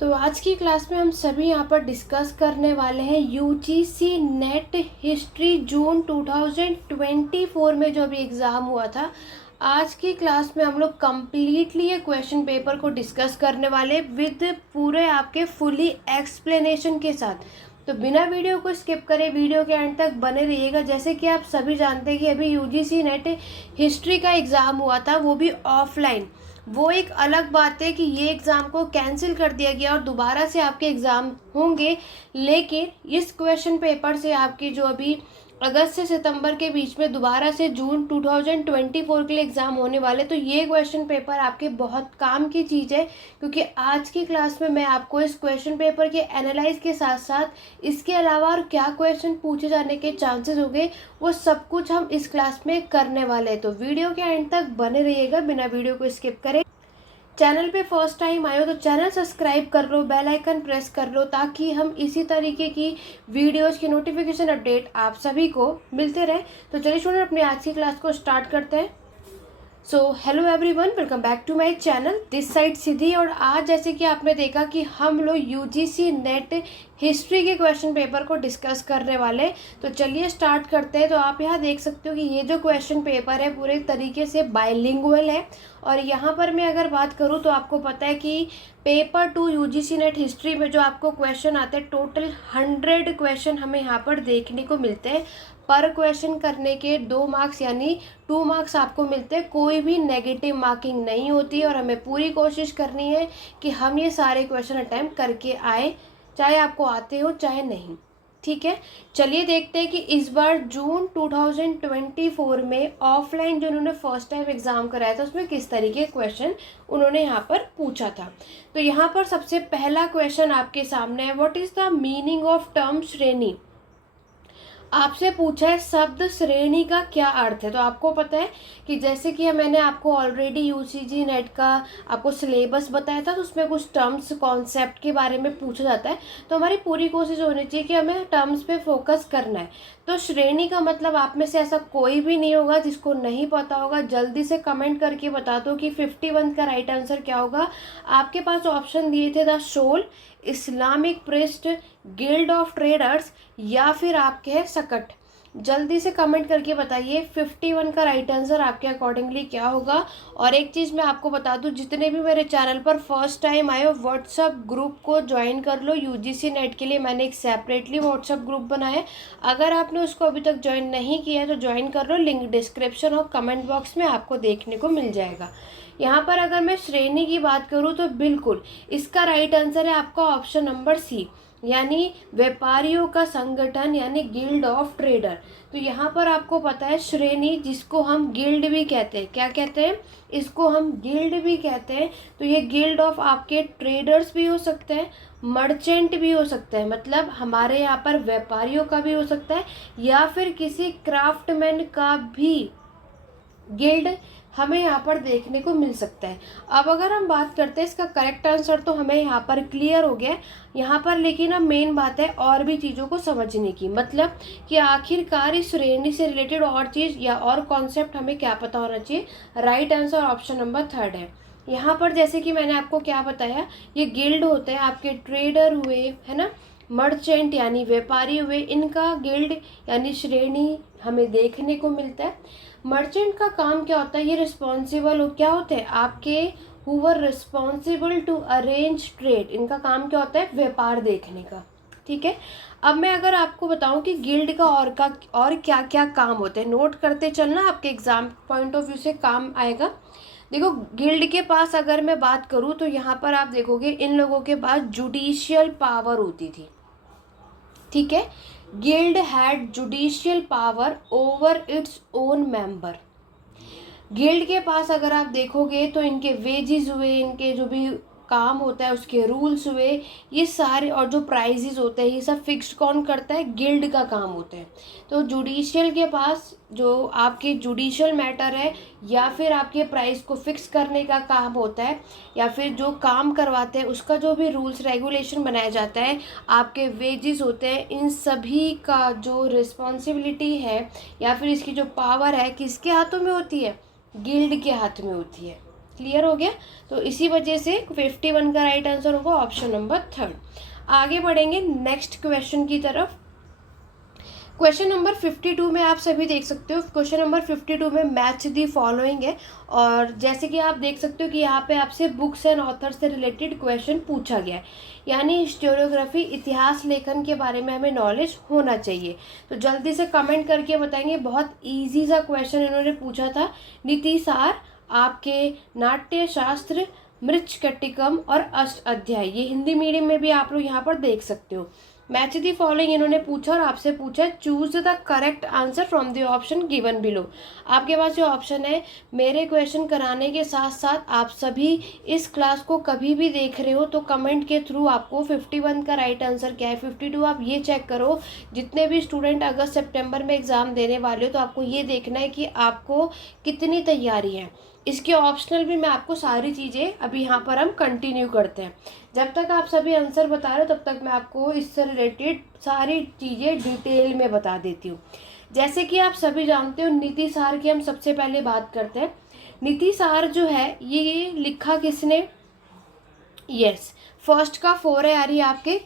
तो आज की क्लास में हम सभी यहाँ पर डिस्कस करने वाले हैं यूजीसी नेट हिस्ट्री जून 2024 में जो अभी एग्ज़ाम हुआ था। आज की क्लास में हम लोग कम्प्लीटली ये क्वेश्चन पेपर को डिस्कस करने वाले विद पूरे आपके फुली एक्सप्लेनेशन के साथ। तो बिना वीडियो को स्किप करे वीडियो के एंड तक बने रहिएगा। जैसे कि आप सभी जानते हैं कि अभी यूजीसी नेट हिस्ट्री का एग्ज़ाम हुआ था, वो भी ऑफलाइन। वो एक अलग बात है कि ये एग्ज़ाम को कैंसिल कर दिया गया और दोबारा से आपके एग्ज़ाम होंगे, लेकिन इस क्वेश्चन पेपर से आपकी जो अभी अगस्त से सितंबर के बीच में दोबारा से जून 2024 के लिए एग्ज़ाम होने वाले, तो ये क्वेश्चन पेपर आपके बहुत काम की चीज़ है। क्योंकि आज की क्लास में मैं आपको इस क्वेश्चन पेपर के एनालाइज के साथ साथ इसके अलावा और क्या क्वेश्चन पूछे जाने के चांसेस हो गए, वो सब कुछ हम इस क्लास में करने वाले हैं। तो वीडियो के एंड तक बने रहिएगा बिना वीडियो को स्किप करें। चैनल पे फर्स्ट टाइम आए हो तो चैनल सब्सक्राइब कर लो, बेल आइकन प्रेस कर लो, ताकि हम इसी तरीके की वीडियोस की नोटिफिकेशन अपडेट आप सभी को मिलते रहे। तो चलिए स्टूडेंट अपनी आज की क्लास को स्टार्ट करते हैं। So hello everyone, welcome back to my channel, this side Siddhi. और आज जैसे कि आपने देखा कि हम लोग यूजीसी नेट हिस्ट्री के क्वेश्चन पेपर को डिस्कस करने वाले, तो चलिए स्टार्ट करते हैं। तो आप यहाँ देख सकते हो कि ये जो क्वेश्चन पेपर है पूरे तरीके से बाइलिंगुअल है। और यहाँ पर मैं अगर बात करूँ तो आपको पता है कि पेपर 2 यूजीसी नेट हिस्ट्री में जो आपको क्वेश्चन आते हैं, टोटल 100 क्वेश्चन हमें यहाँ पर देखने को मिलते हैं। पर क्वेश्चन करने के 2 मार्क्स यानी 2 मार्क्स आपको मिलते हैं। कोई भी नेगेटिव मार्किंग नहीं होती और हमें पूरी कोशिश करनी है कि हम ये सारे क्वेश्चन अटैम्प्ट करके आए, चाहे आपको आते हो चाहे नहीं। ठीक है, चलिए देखते हैं कि इस बार जून 2024 में ऑफलाइन जो उन्होंने फर्स्ट टाइम एग्ज़ाम कराया था उसमें किस तरीके के क्वेश्चन उन्होंने यहाँ पर पूछा था। तो यहाँ पर सबसे पहला क्वेश्चन आपके सामने है, what is the meaning of term श्रेणी। आपसे पूछा है शब्द श्रेणी का क्या अर्थ है। तो आपको पता है कि जैसे कि मैंने आपको ऑलरेडी यूजीसी नेट का आपको सिलेबस बताया था, तो उसमें कुछ टर्म्स कॉन्सेप्ट के बारे में पूछा जाता है। तो हमारी पूरी कोशिश होनी चाहिए कि हमें टर्म्स पे फोकस करना है। तो श्रेणी का मतलब आप में से ऐसा कोई भी नहीं होगा जिसको नहीं पता होगा। जल्दी से कमेंट करके बता दो कि 51 का राइट आंसर क्या होगा। आपके पास ऑप्शन दिए थे the shoal, Islamic priest, guild of traders या फिर आपके है सकट। जल्दी से कमेंट करके बताइए 51 का राइट आंसर आपके अकॉर्डिंगली क्या होगा। और एक चीज़ मैं आपको बता दूं, जितने भी मेरे चैनल पर फर्स्ट टाइम आए हो व्हाट्सअप ग्रुप को ज्वाइन कर लो। यूजीसी नेट के लिए मैंने एक सेपरेटली व्हाट्सअप ग्रुप बनाया है, अगर आपने उसको अभी तक ज्वाइन नहीं किया है तो ज्वाइन कर लो। लिंक डिस्क्रिप्शन और कमेंट बॉक्स में आपको देखने को मिल जाएगा। यहाँ पर अगर मैं श्रेणी की बात करूँ तो बिल्कुल इसका राइट आंसर है आपका ऑप्शन नंबर सी, यानी व्यापारियों का संगठन यानी गिल्ड ऑफ ट्रेडर। तो यहाँ पर आपको पता है श्रेणी जिसको हम गिल्ड भी कहते हैं, क्या कहते हैं, इसको हम गिल्ड भी कहते हैं। तो ये गिल्ड ऑफ आपके ट्रेडर्स भी हो सकते हैं, मर्चेंट भी हो सकते हैं, मतलब हमारे यहाँ पर व्यापारियों का भी हो सकता है, या फिर किसी क्राफ्टमैन का भी गिल्ड हमें यहाँ पर देखने को मिल सकता है। अब अगर हम बात करते हैं इसका करेक्ट आंसर, तो हमें यहाँ पर क्लियर हो गया यहाँ पर। लेकिन अब मेन बात है और भी चीज़ों को समझने की, मतलब कि आखिरकार इस श्रेणी से रिलेटेड और चीज़ या और कॉन्सेप्ट हमें क्या पता होना चाहिए। राइट आंसर ऑप्शन नंबर 3 है। यहाँ पर जैसे कि मैंने आपको क्या बताया, ये गिल्ड होते हैं आपके ट्रेडर हुए, है ना, मर्चेंट यानी व्यापारी हुए, इनका गिल्ड यानी श्रेणी हमें देखने को मिलता है। मर्चेंट का काम क्या होता है, ये रिस्पॉन्सिबल क्या होते हैं आपके who were responsible to arrange trade. इनका काम क्या होता है, व्यापार देखने का। ठीक है, अब मैं अगर आपको बताऊं कि गिल्ड का और क्या क्या काम होते हैं, नोट करते चलना, आपके एग्जाम पॉइंट ऑफ व्यू से काम आएगा। देखो गिल्ड के पास अगर मैं बात करूं तो यहाँ पर आप देखोगे इन लोगों के पास जुडिशियल पावर होती थी। ठीक है, guild had judicial power over its own member. Guild के पास अगर आप देखोगे तो इनके वेजेस हुए, इनके जो भी काम होता है उसके रूल्स हुए, ये सारे, और जो प्राइजेस होते हैं ये सब फिक्स्ड कौन करता है, गिल्ड का काम होता है। तो जुडिशियल के पास जो आपके जुडिशियल मैटर है या फिर आपके प्राइस को फिक्स करने का काम होता है, या फिर जो काम करवाते हैं उसका जो भी रूल्स रेगुलेशन बनाया जाता है, आपके वेजेस होते हैं, इन सभी का जो रिस्पॉन्सिबिलिटी है या फिर इसकी जो पावर है किसके हाथों में होती है, गिल्ड के हाथ में होती है। क्लियर हो गया। तो इसी वजह से 51 का राइट आंसर होगा ऑप्शन नंबर 3। आगे बढ़ेंगे नेक्स्ट क्वेश्चन की तरफ। क्वेश्चन नंबर 52 में आप सभी देख सकते हो, क्वेश्चन नंबर 52 में मैच दी फॉलोइंग है। और जैसे कि आप देख सकते हो कि यहाँ पे आपसे बुक्स एंड ऑथर से रिलेटेड क्वेश्चन पूछा गया है, यानी हिस्टोरियोग्राफी इतिहास लेखन के बारे में हमें नॉलेज होना चाहिए। तो जल्दी से कमेंट करके बताएंगे। बहुत ईजी सा क्वेश्चन इन्होंने पूछा था। नीतिसार आपके नाट्य शास्त्र, मृच्छकटिकम और अष्ट अध्याय, ये हिंदी मीडियम में भी आप लोग यहाँ पर देख सकते हो। मैच दी फॉलोइंग इन्होंने पूछा और आपसे पूछा choose the correct answer from the option given below. आपके पास जो ऑप्शन है, मेरे क्वेश्चन कराने के साथ साथ आप सभी इस क्लास को कभी भी देख रहे हो तो कमेंट के थ्रू आपको 51 का राइट आंसर क्या है, 52 आप ये चेक करो। जितने भी स्टूडेंट अगस्त सितंबर में एग्ज़ाम देने वाले हो तो आपको ये देखना है कि आपको कितनी तैयारी है। इसके ऑप्शनल भी मैं आपको सारी चीज़ें अभी यहाँ पर हम कंटिन्यू करते हैं। जब तक आप सभी आंसर बता रहे हो तब तक मैं आपको इससे रिलेटेड सारी चीज़ें डिटेल में बता देती हूँ। जैसे कि आप सभी जानते हो, नीतिसार की हम सबसे पहले बात करते हैं। नीतिसार जो है ये लिखा किसने? यस, फर्स्ट का 4 है यार, ये आपके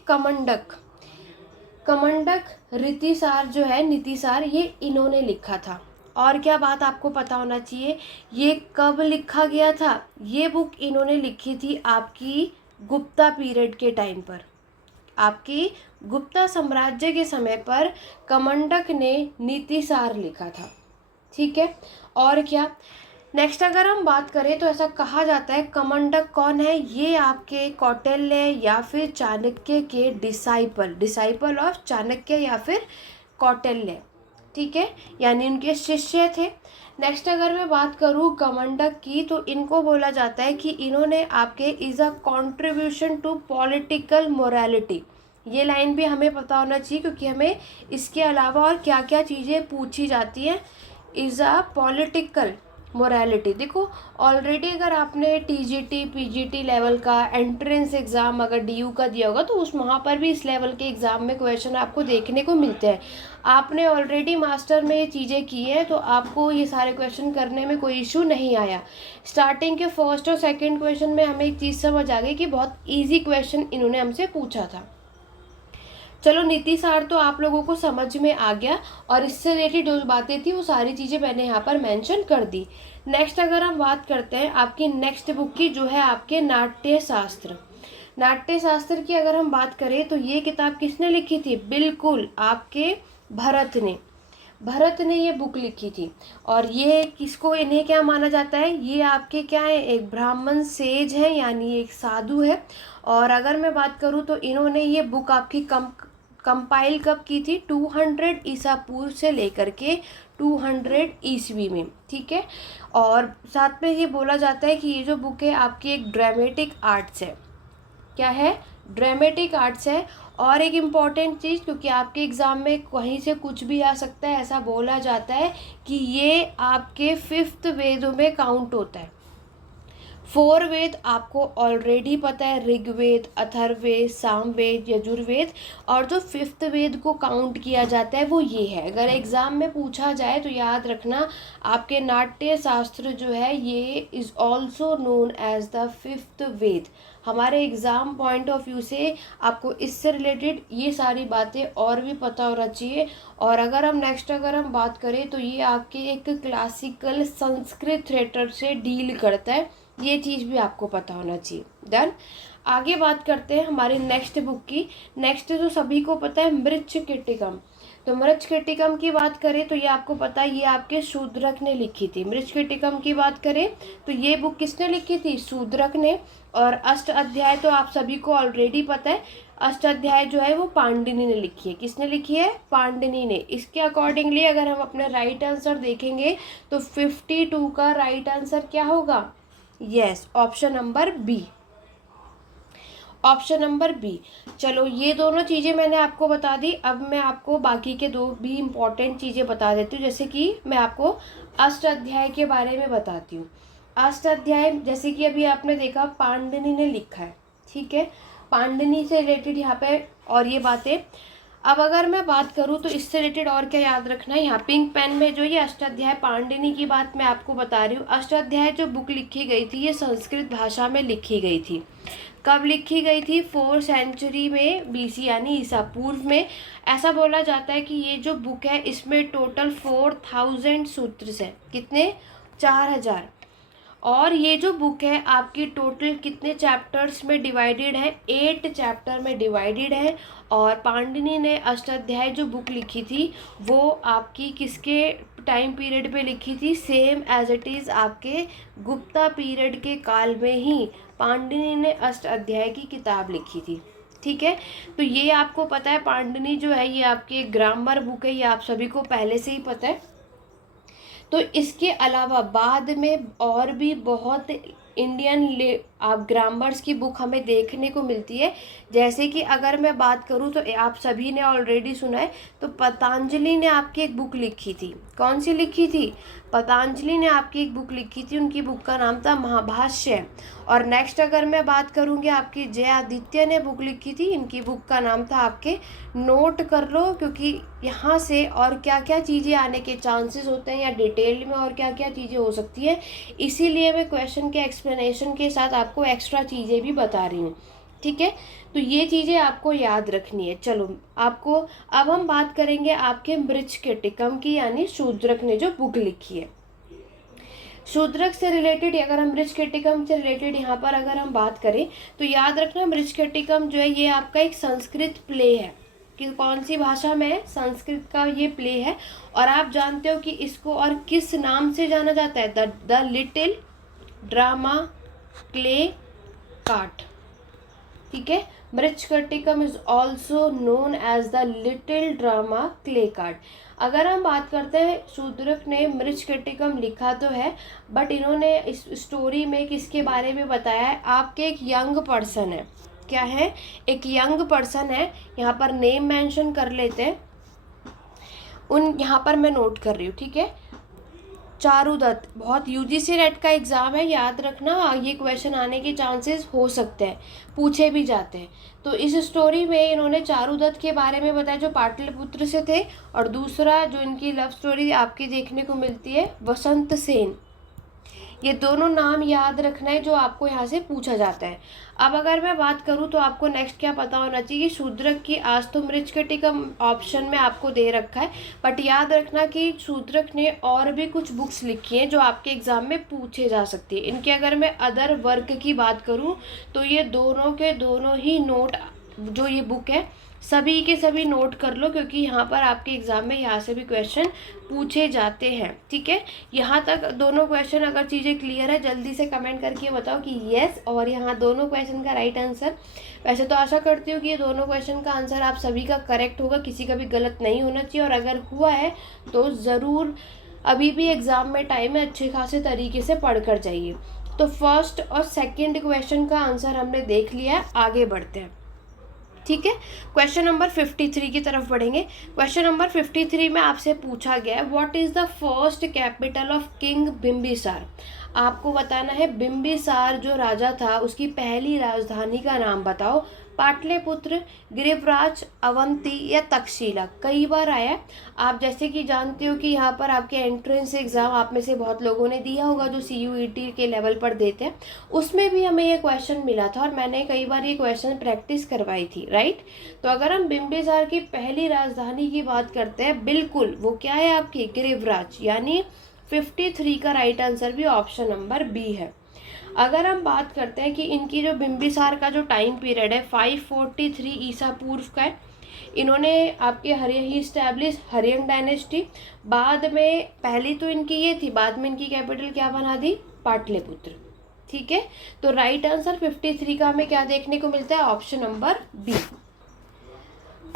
कमंडक रीतिसार जो है, नीतिसार ये इन्होंने लिखा था। और क्या बात आपको पता होना चाहिए, ये कब लिखा गया था? ये बुक इन्होंने लिखी थी आपकी गुप्ता पीरियड के टाइम पर, आपकी गुप्ता साम्राज्य के समय पर कमंडक ने नीतिसार लिखा था। ठीक है, और क्या नेक्स्ट अगर हम बात करें तो ऐसा कहा जाता है कमंडक कौन है? ये आपके कौटिल्य या फिर चाणक्य के डिसाइपल ऑफ चाणक्य या फिर कौटिल्य। ठीक है, यानी उनके शिष्य थे। नेक्स्ट अगर मैं बात करूँ कमंडक की तो इनको बोला जाता है कि इन्होंने आपके is a contribution to political morality. ये लाइन भी हमें पता होना चाहिए क्योंकि हमें इसके अलावा और क्या क्या चीज़ें पूछी जाती हैं। इज़ अ पॉलिटिकल मोरालिटी, देखो ऑलरेडी अगर आपने टीजीटी पीजीटी लेवल का एंट्रेंस एग्ज़ाम अगर डीयू का दिया होगा तो उस वहाँ पर भी इस लेवल के एग्ज़ाम में क्वेश्चन आपको देखने को मिलते हैं। आपने ऑलरेडी मास्टर में ये चीज़ें की हैं तो आपको ये सारे क्वेश्चन करने में कोई इशू नहीं आया। स्टार्टिंग के फर्स्ट और सेकेंड क्वेश्चन में हमें एक चीज़ समझ आ गई कि बहुत ईजी क्वेश्चन इन्होंने हमसे पूछा था। चलो नीतिसार तो आप लोगों को समझ में आ गया और इससे रिलेटेड जो बातें थी वो सारी चीज़ें मैंने यहाँ पर मेंशन कर दी। नेक्स्ट अगर हम बात करते हैं आपकी नेक्स्ट बुक की, जो है आपके नाट्य शास्त्र की अगर हम बात करें तो ये किताब किसने लिखी थी? बिल्कुल आपके भरत ने ये बुक लिखी थी। और ये किसको, इन्हें क्या माना जाता है? ये आपके क्या है, एक ब्राह्मण सेज है, यानी एक साधु है। और अगर मैं बात करूँ तो इन्होंने ये बुक आपकी कंपाइल कब की थी? 200 ईसा पूर्व से लेकर के 200 ईस्वी में। ठीक है, और साथ में ये बोला जाता है कि ये जो बुक है आपकी एक ड्रामेटिक आर्ट्स है। क्या है? ड्रामेटिक आर्ट्स है। और एक इम्पॉर्टेंट चीज़, क्योंकि आपके एग्ज़ाम में कहीं से कुछ भी आ सकता है, ऐसा बोला जाता है कि ये आपके 5th वेदों में काउंट होता है। 4 वेद आपको ऑलरेडी पता है, ऋग्वेद, अथर्ववेद, सामवेद, यजुर्वेद, और जो 5th वेद को काउंट किया जाता है वो ये है। अगर एग्ज़ाम में पूछा जाए तो याद रखना, आपके नाट्य शास्त्र जो है ये is also known as the 5th Veda. हमारे एग्ज़ाम पॉइंट ऑफ व्यू से आपको इससे रिलेटेड ये सारी बातें और भी पता होना चाहिए। और अगर हम नेक्स्ट बात करें तो ये आपके एक क्लासिकल संस्कृत थिएटर से डील करता है, ये चीज़ भी आपको पता होना चाहिए। डन। आगे बात करते हैं हमारी नेक्स्ट बुक की। नेक्स्ट जो सभी को पता है मृच्छकटिकम। तो मृच्छकटिकम की बात करें तो ये आपको पता है, ये आपके शूद्रक ने लिखी थी। मृच्छकटिकम की बात करें तो ये बुक किसने लिखी थी? शूद्रक ने। और अष्ट अध्याय तो आप सभी को ऑलरेडी पता है, अष्ट अध्याय जो है वो पांडिनी ने लिखी है। किसने लिखी है? पांडिनी ने। इसके अकॉर्डिंगली अगर हम अपने राइट आंसर देखेंगे तो 52 का राइट आंसर क्या होगा? Yes, option number B. चलो ये दोनों चीज़ें मैंने आपको बता दी। अब मैं आपको बाकी के 2 भी इम्पॉर्टेंट चीज़ें बता देती हूँ। जैसे कि मैं आपको अष्ट अध्याय के बारे में बताती हूँ। अष्ट अध्याय जैसे कि अभी आपने देखा पांडिनी ने लिखा है। ठीक है, पांडिनी से रिलेटेड यहाँ पे और ये बातें अब अगर मैं बात करूँ तो इससे रिलेटेड और क्या याद रखना है, यहाँ पिंक पेन में जो ये अष्टाध्याय पाणिनि की बात मैं आपको बता रही हूँ। अष्टाध्याय जो बुक लिखी गई थी ये संस्कृत भाषा में लिखी गई थी। कब लिखी गई थी? 4th सेंचुरी में BC यानी ईसा पूर्व में। ऐसा बोला जाता है कि ये जो बुक है इसमें टोटल 4000 सूत्र है। कितने? 4000। और ये जो बुक है आपकी टोटल कितने चैप्टर्स में डिवाइडेड है? 8 चैप्टर में डिवाइडेड है। और पाणिनि ने अष्टाध्याय जो बुक लिखी थी वो आपकी किसके टाइम पीरियड पे लिखी थी? सेम एज इट इज़ आपके गुप्ता पीरियड के काल में ही पाणिनि ने अष्टाध्याय की किताब लिखी थी। ठीक है, तो ये आपको पता है। पाणिनि जो है ये आपकी ग्रामर बुक है, ये आप सभी को पहले से ही पता है। तो इसके अलावा बाद में और भी बहुत इंडियन आप ग्रामर्स की बुक हमें देखने को मिलती है। जैसे कि अगर मैं बात करूं तो आप सभी ने ऑलरेडी सुना है, तो पतंजलि ने आपकी एक बुक लिखी थी। कौन सी लिखी थी? पतंजलि ने आपकी एक बुक लिखी थी, उनकी बुक का नाम था महाभाष्य। और नेक्स्ट अगर मैं बात करूँगी आपकी जय आदित्य ने बुक लिखी थी, इनकी बुक का नाम था आपके, नोट कर लो क्योंकि यहाँ से और क्या क्या चीज़ें आने के चांसेस होते हैं या डिटेल में और क्या क्या चीज़ें हो सकती है, इसीलिए मैं क्वेश्चन के एक्सप्लेनेशन के साथ आपको एक्स्ट्रा चीज़ें भी बता रही हूँ। ठीक है, तो ये चीज़ें आपको याद रखनी है। चलो आपको अब हम बात करेंगे आपके मृच्छकटिकम की, यानी शूद्रक ने जो बुक लिखी है। शूद्रक से रिलेटेड अगर हम मृच्छकटिकम से रिलेटेड यहाँ पर अगर हम बात करें तो याद रखना मृच्छकटिकम जो है ये आपका एक संस्कृत प्ले है। कि कौन सी भाषा में है? संस्कृत का ये प्ले है। और आप जानते हो कि इसको और किस नाम से जाना जाता है? The little drama clay cart. ठीक है, Mrichchhakatikam is also known as the little drama clay cart. अगर हम बात करते हैं शूद्रक ने मृच्छकटिकम लिखा तो है, बट इन्होंने इस स्टोरी में किसके बारे में बताया है? आपके एक यंग पर्सन है। क्या है? एक यंग पर्सन है। यहाँ पर नेम मेंशन कर लेते हैं, उन यहाँ पर मैं नोट कर रही हूँ। ठीक है, चारुदत्त। बहुत UGC नेट का एग्ज़ाम है, याद रखना ये क्वेश्चन आने के चांसेस हो सकते हैं, पूछे भी जाते हैं। तो इस स्टोरी में इन्होंने चारुदत्त के बारे में बताया जो पाटलिपुत्र से थे, और दूसरा जो इनकी लव स्टोरी आपकी देखने को मिलती है वसंत सेन। ये दोनों नाम याद रखना है जो आपको यहाँ से पूछा जाता है। अब अगर मैं बात करूँ तो आपको नेक्स्ट क्या पता होना चाहिए? शूद्रक की आज तो मृच्छकटिकम ऑप्शन में आपको दे रखा है, बट याद रखना कि शूद्रक ने और भी कुछ बुक्स लिखी हैं जो आपके एग्ज़ाम में पूछे जा सकती है। इनके अगर मैं अदर वर्क की बात करूँ तो ये दोनों के दोनों ही नोट, जो ये बुक है सभी के सभी नोट कर लो, क्योंकि यहाँ पर आपके एग्ज़ाम में यहाँ से भी क्वेश्चन पूछे जाते हैं। ठीक है, यहाँ तक दोनों क्वेश्चन अगर चीज़ें क्लियर है जल्दी से कमेंट करके बताओ कि येस, और यहाँ दोनों क्वेश्चन का राइट आंसर। वैसे तो आशा करती हूँ कि ये दोनों क्वेश्चन का आंसर आप सभी का करेक्ट होगा, किसी का भी गलत नहीं होना चाहिए। और अगर हुआ है तो ज़रूर अभी भी एग्ज़ाम में टाइम है, अच्छे खासे तरीके से पढ़ कर जाइए। तो फर्स्ट और सेकेंड क्वेश्चन का आंसर हमने देख लिया है, आगे बढ़ते हैं। ठीक है, क्वेश्चन नंबर 53 की तरफ बढ़ेंगे। क्वेश्चन नंबर 53 में आपसे पूछा गया है what is the first capital of king Bimbisara. आपको बताना है बिम्बिसार जो राजा था उसकी पहली राजधानी का नाम बताओ। पाटलिपुत्र, गिरिवराज, अवंती या तक्षशिला। कई बार आया, आप जैसे कि जानते हो कि यहाँ पर आपके एंट्रेंस एग्ज़ाम आप में से बहुत लोगों ने दिया होगा जो CUET के लेवल पर देते हैं, उसमें भी हमें ये क्वेश्चन मिला था और मैंने कई बार ये क्वेश्चन प्रैक्टिस करवाई थी, राइट। तो अगर हम बिम्बिसार की पहली राजधानी की बात करते हैं, बिल्कुल वो क्या है आपकी? गिरिवराज, यानी 53 का राइट आंसर भी ऑप्शन नंबर B है। अगर हम बात करते हैं कि इनकी जो बिम्बिसार का जो टाइम पीरियड है 543 ईसा पूर्व का है। इन्होंने आपके ही इस्टेब्लिश हरियन डायनेस्टी। बाद में पहली तो इनकी ये थी, बाद में इनकी कैपिटल क्या बना दी? पाटलिपुत्र। ठीक है, तो राइट आंसर 53 का हमें क्या देखने को मिलता है? Option number B।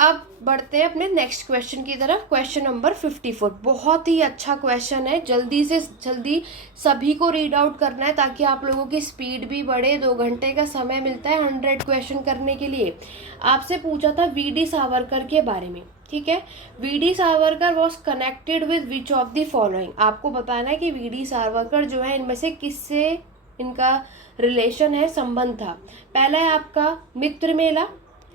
अब बढ़ते हैं अपने नेक्स्ट क्वेश्चन की तरफ। क्वेश्चन नंबर 54 बहुत ही अच्छा क्वेश्चन है, जल्दी से जल्दी सभी को रीड आउट करना है ताकि आप लोगों की स्पीड भी बढ़े। 2 घंटे का समय मिलता है 100 क्वेश्चन करने के लिए। आपसे पूछा था VD सावरकर के बारे में। ठीक है, VD Savarkar was connected with which of the following. आपको बताना है कि VD सावरकर जो है इनमें से किससे इनका रिलेशन है, संबंध था। पहला है आपका मित्र मेला,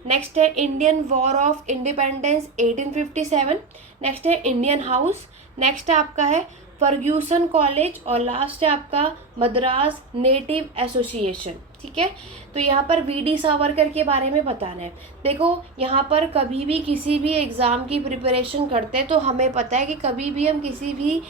नेक्स्ट है Indian war of independence 1857, next है इंडियन हाउस, नेक्स्ट आपका है फर्ग्यूसन कॉलेज, और लास्ट है आपका मद्रास नेटिव एसोसिएशन। ठीक है, तो यहाँ पर वीडी सावरकर के बारे में बताना है। देखो यहाँ पर कभी भी किसी भी एग्ज़ाम की प्रिपरेशन करते हैं तो हमें पता है कि कभी भी हम किसी भी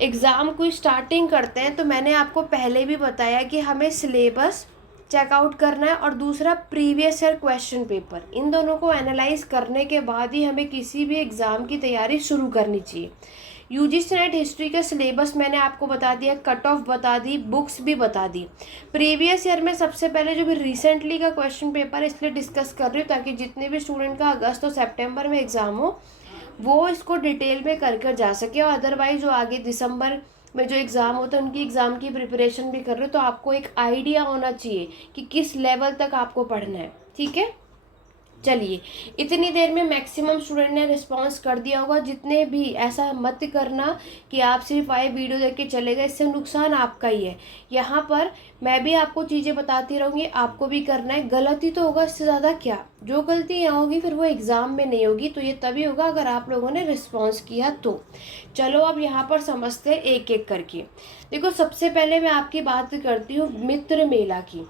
एग्ज़ाम को स्टार्टिंग करते हैं तो मैंने आपको पहले भी बताया कि हमें सिलेबस चेकआउट करना है और दूसरा प्रीवियस ईयर क्वेश्चन पेपर, इन दोनों को एनालाइज करने के बाद ही हमें किसी भी एग्ज़ाम की तैयारी शुरू करनी चाहिए। यूजीसी नेट हिस्ट्री का सिलेबस मैंने आपको बता दिया, कट ऑफ बता दी, बुक्स भी बता दी। प्रीवियस ईयर में सबसे पहले जो भी रिसेंटली का क्वेश्चन पेपर है इसलिए डिस्कस कर रही हूँ ताकि जितने भी स्टूडेंट का अगस्त और सितंबर में एग्ज़ाम हो वो इसको डिटेल में कर जा सके, और अदरवाइज जो आगे दिसंबर में जो एग्ज़ाम होता है उनकी एग्ज़ाम की प्रिपरेशन भी कर रहे हो तो आपको एक आइडिया होना चाहिए कि किस लेवल तक आपको पढ़ना है। ठीक है, चलिए इतनी देर में मैक्सिमम स्टूडेंट ने रिस्पांस कर दिया होगा। जितने भी ऐसा मत करना कि आप सिर्फ आए वीडियो देख के चले गए, इससे नुकसान आपका ही है। यहाँ पर मैं भी आपको चीज़ें बताती रहूँगी, आपको भी करना है। गलती तो होगा, इससे ज़्यादा क्या, जो गलती यहाँ होगी फिर वो एग्ज़ाम में नहीं होगी, तो ये तभी होगा अगर आप लोगों ने रिस्पॉन्स किया तो। चलो अब यहाँ पर समझते हैं एक एक करके। देखो सबसे पहले मैं आपकी बात करती हूँ मित्र मेला की।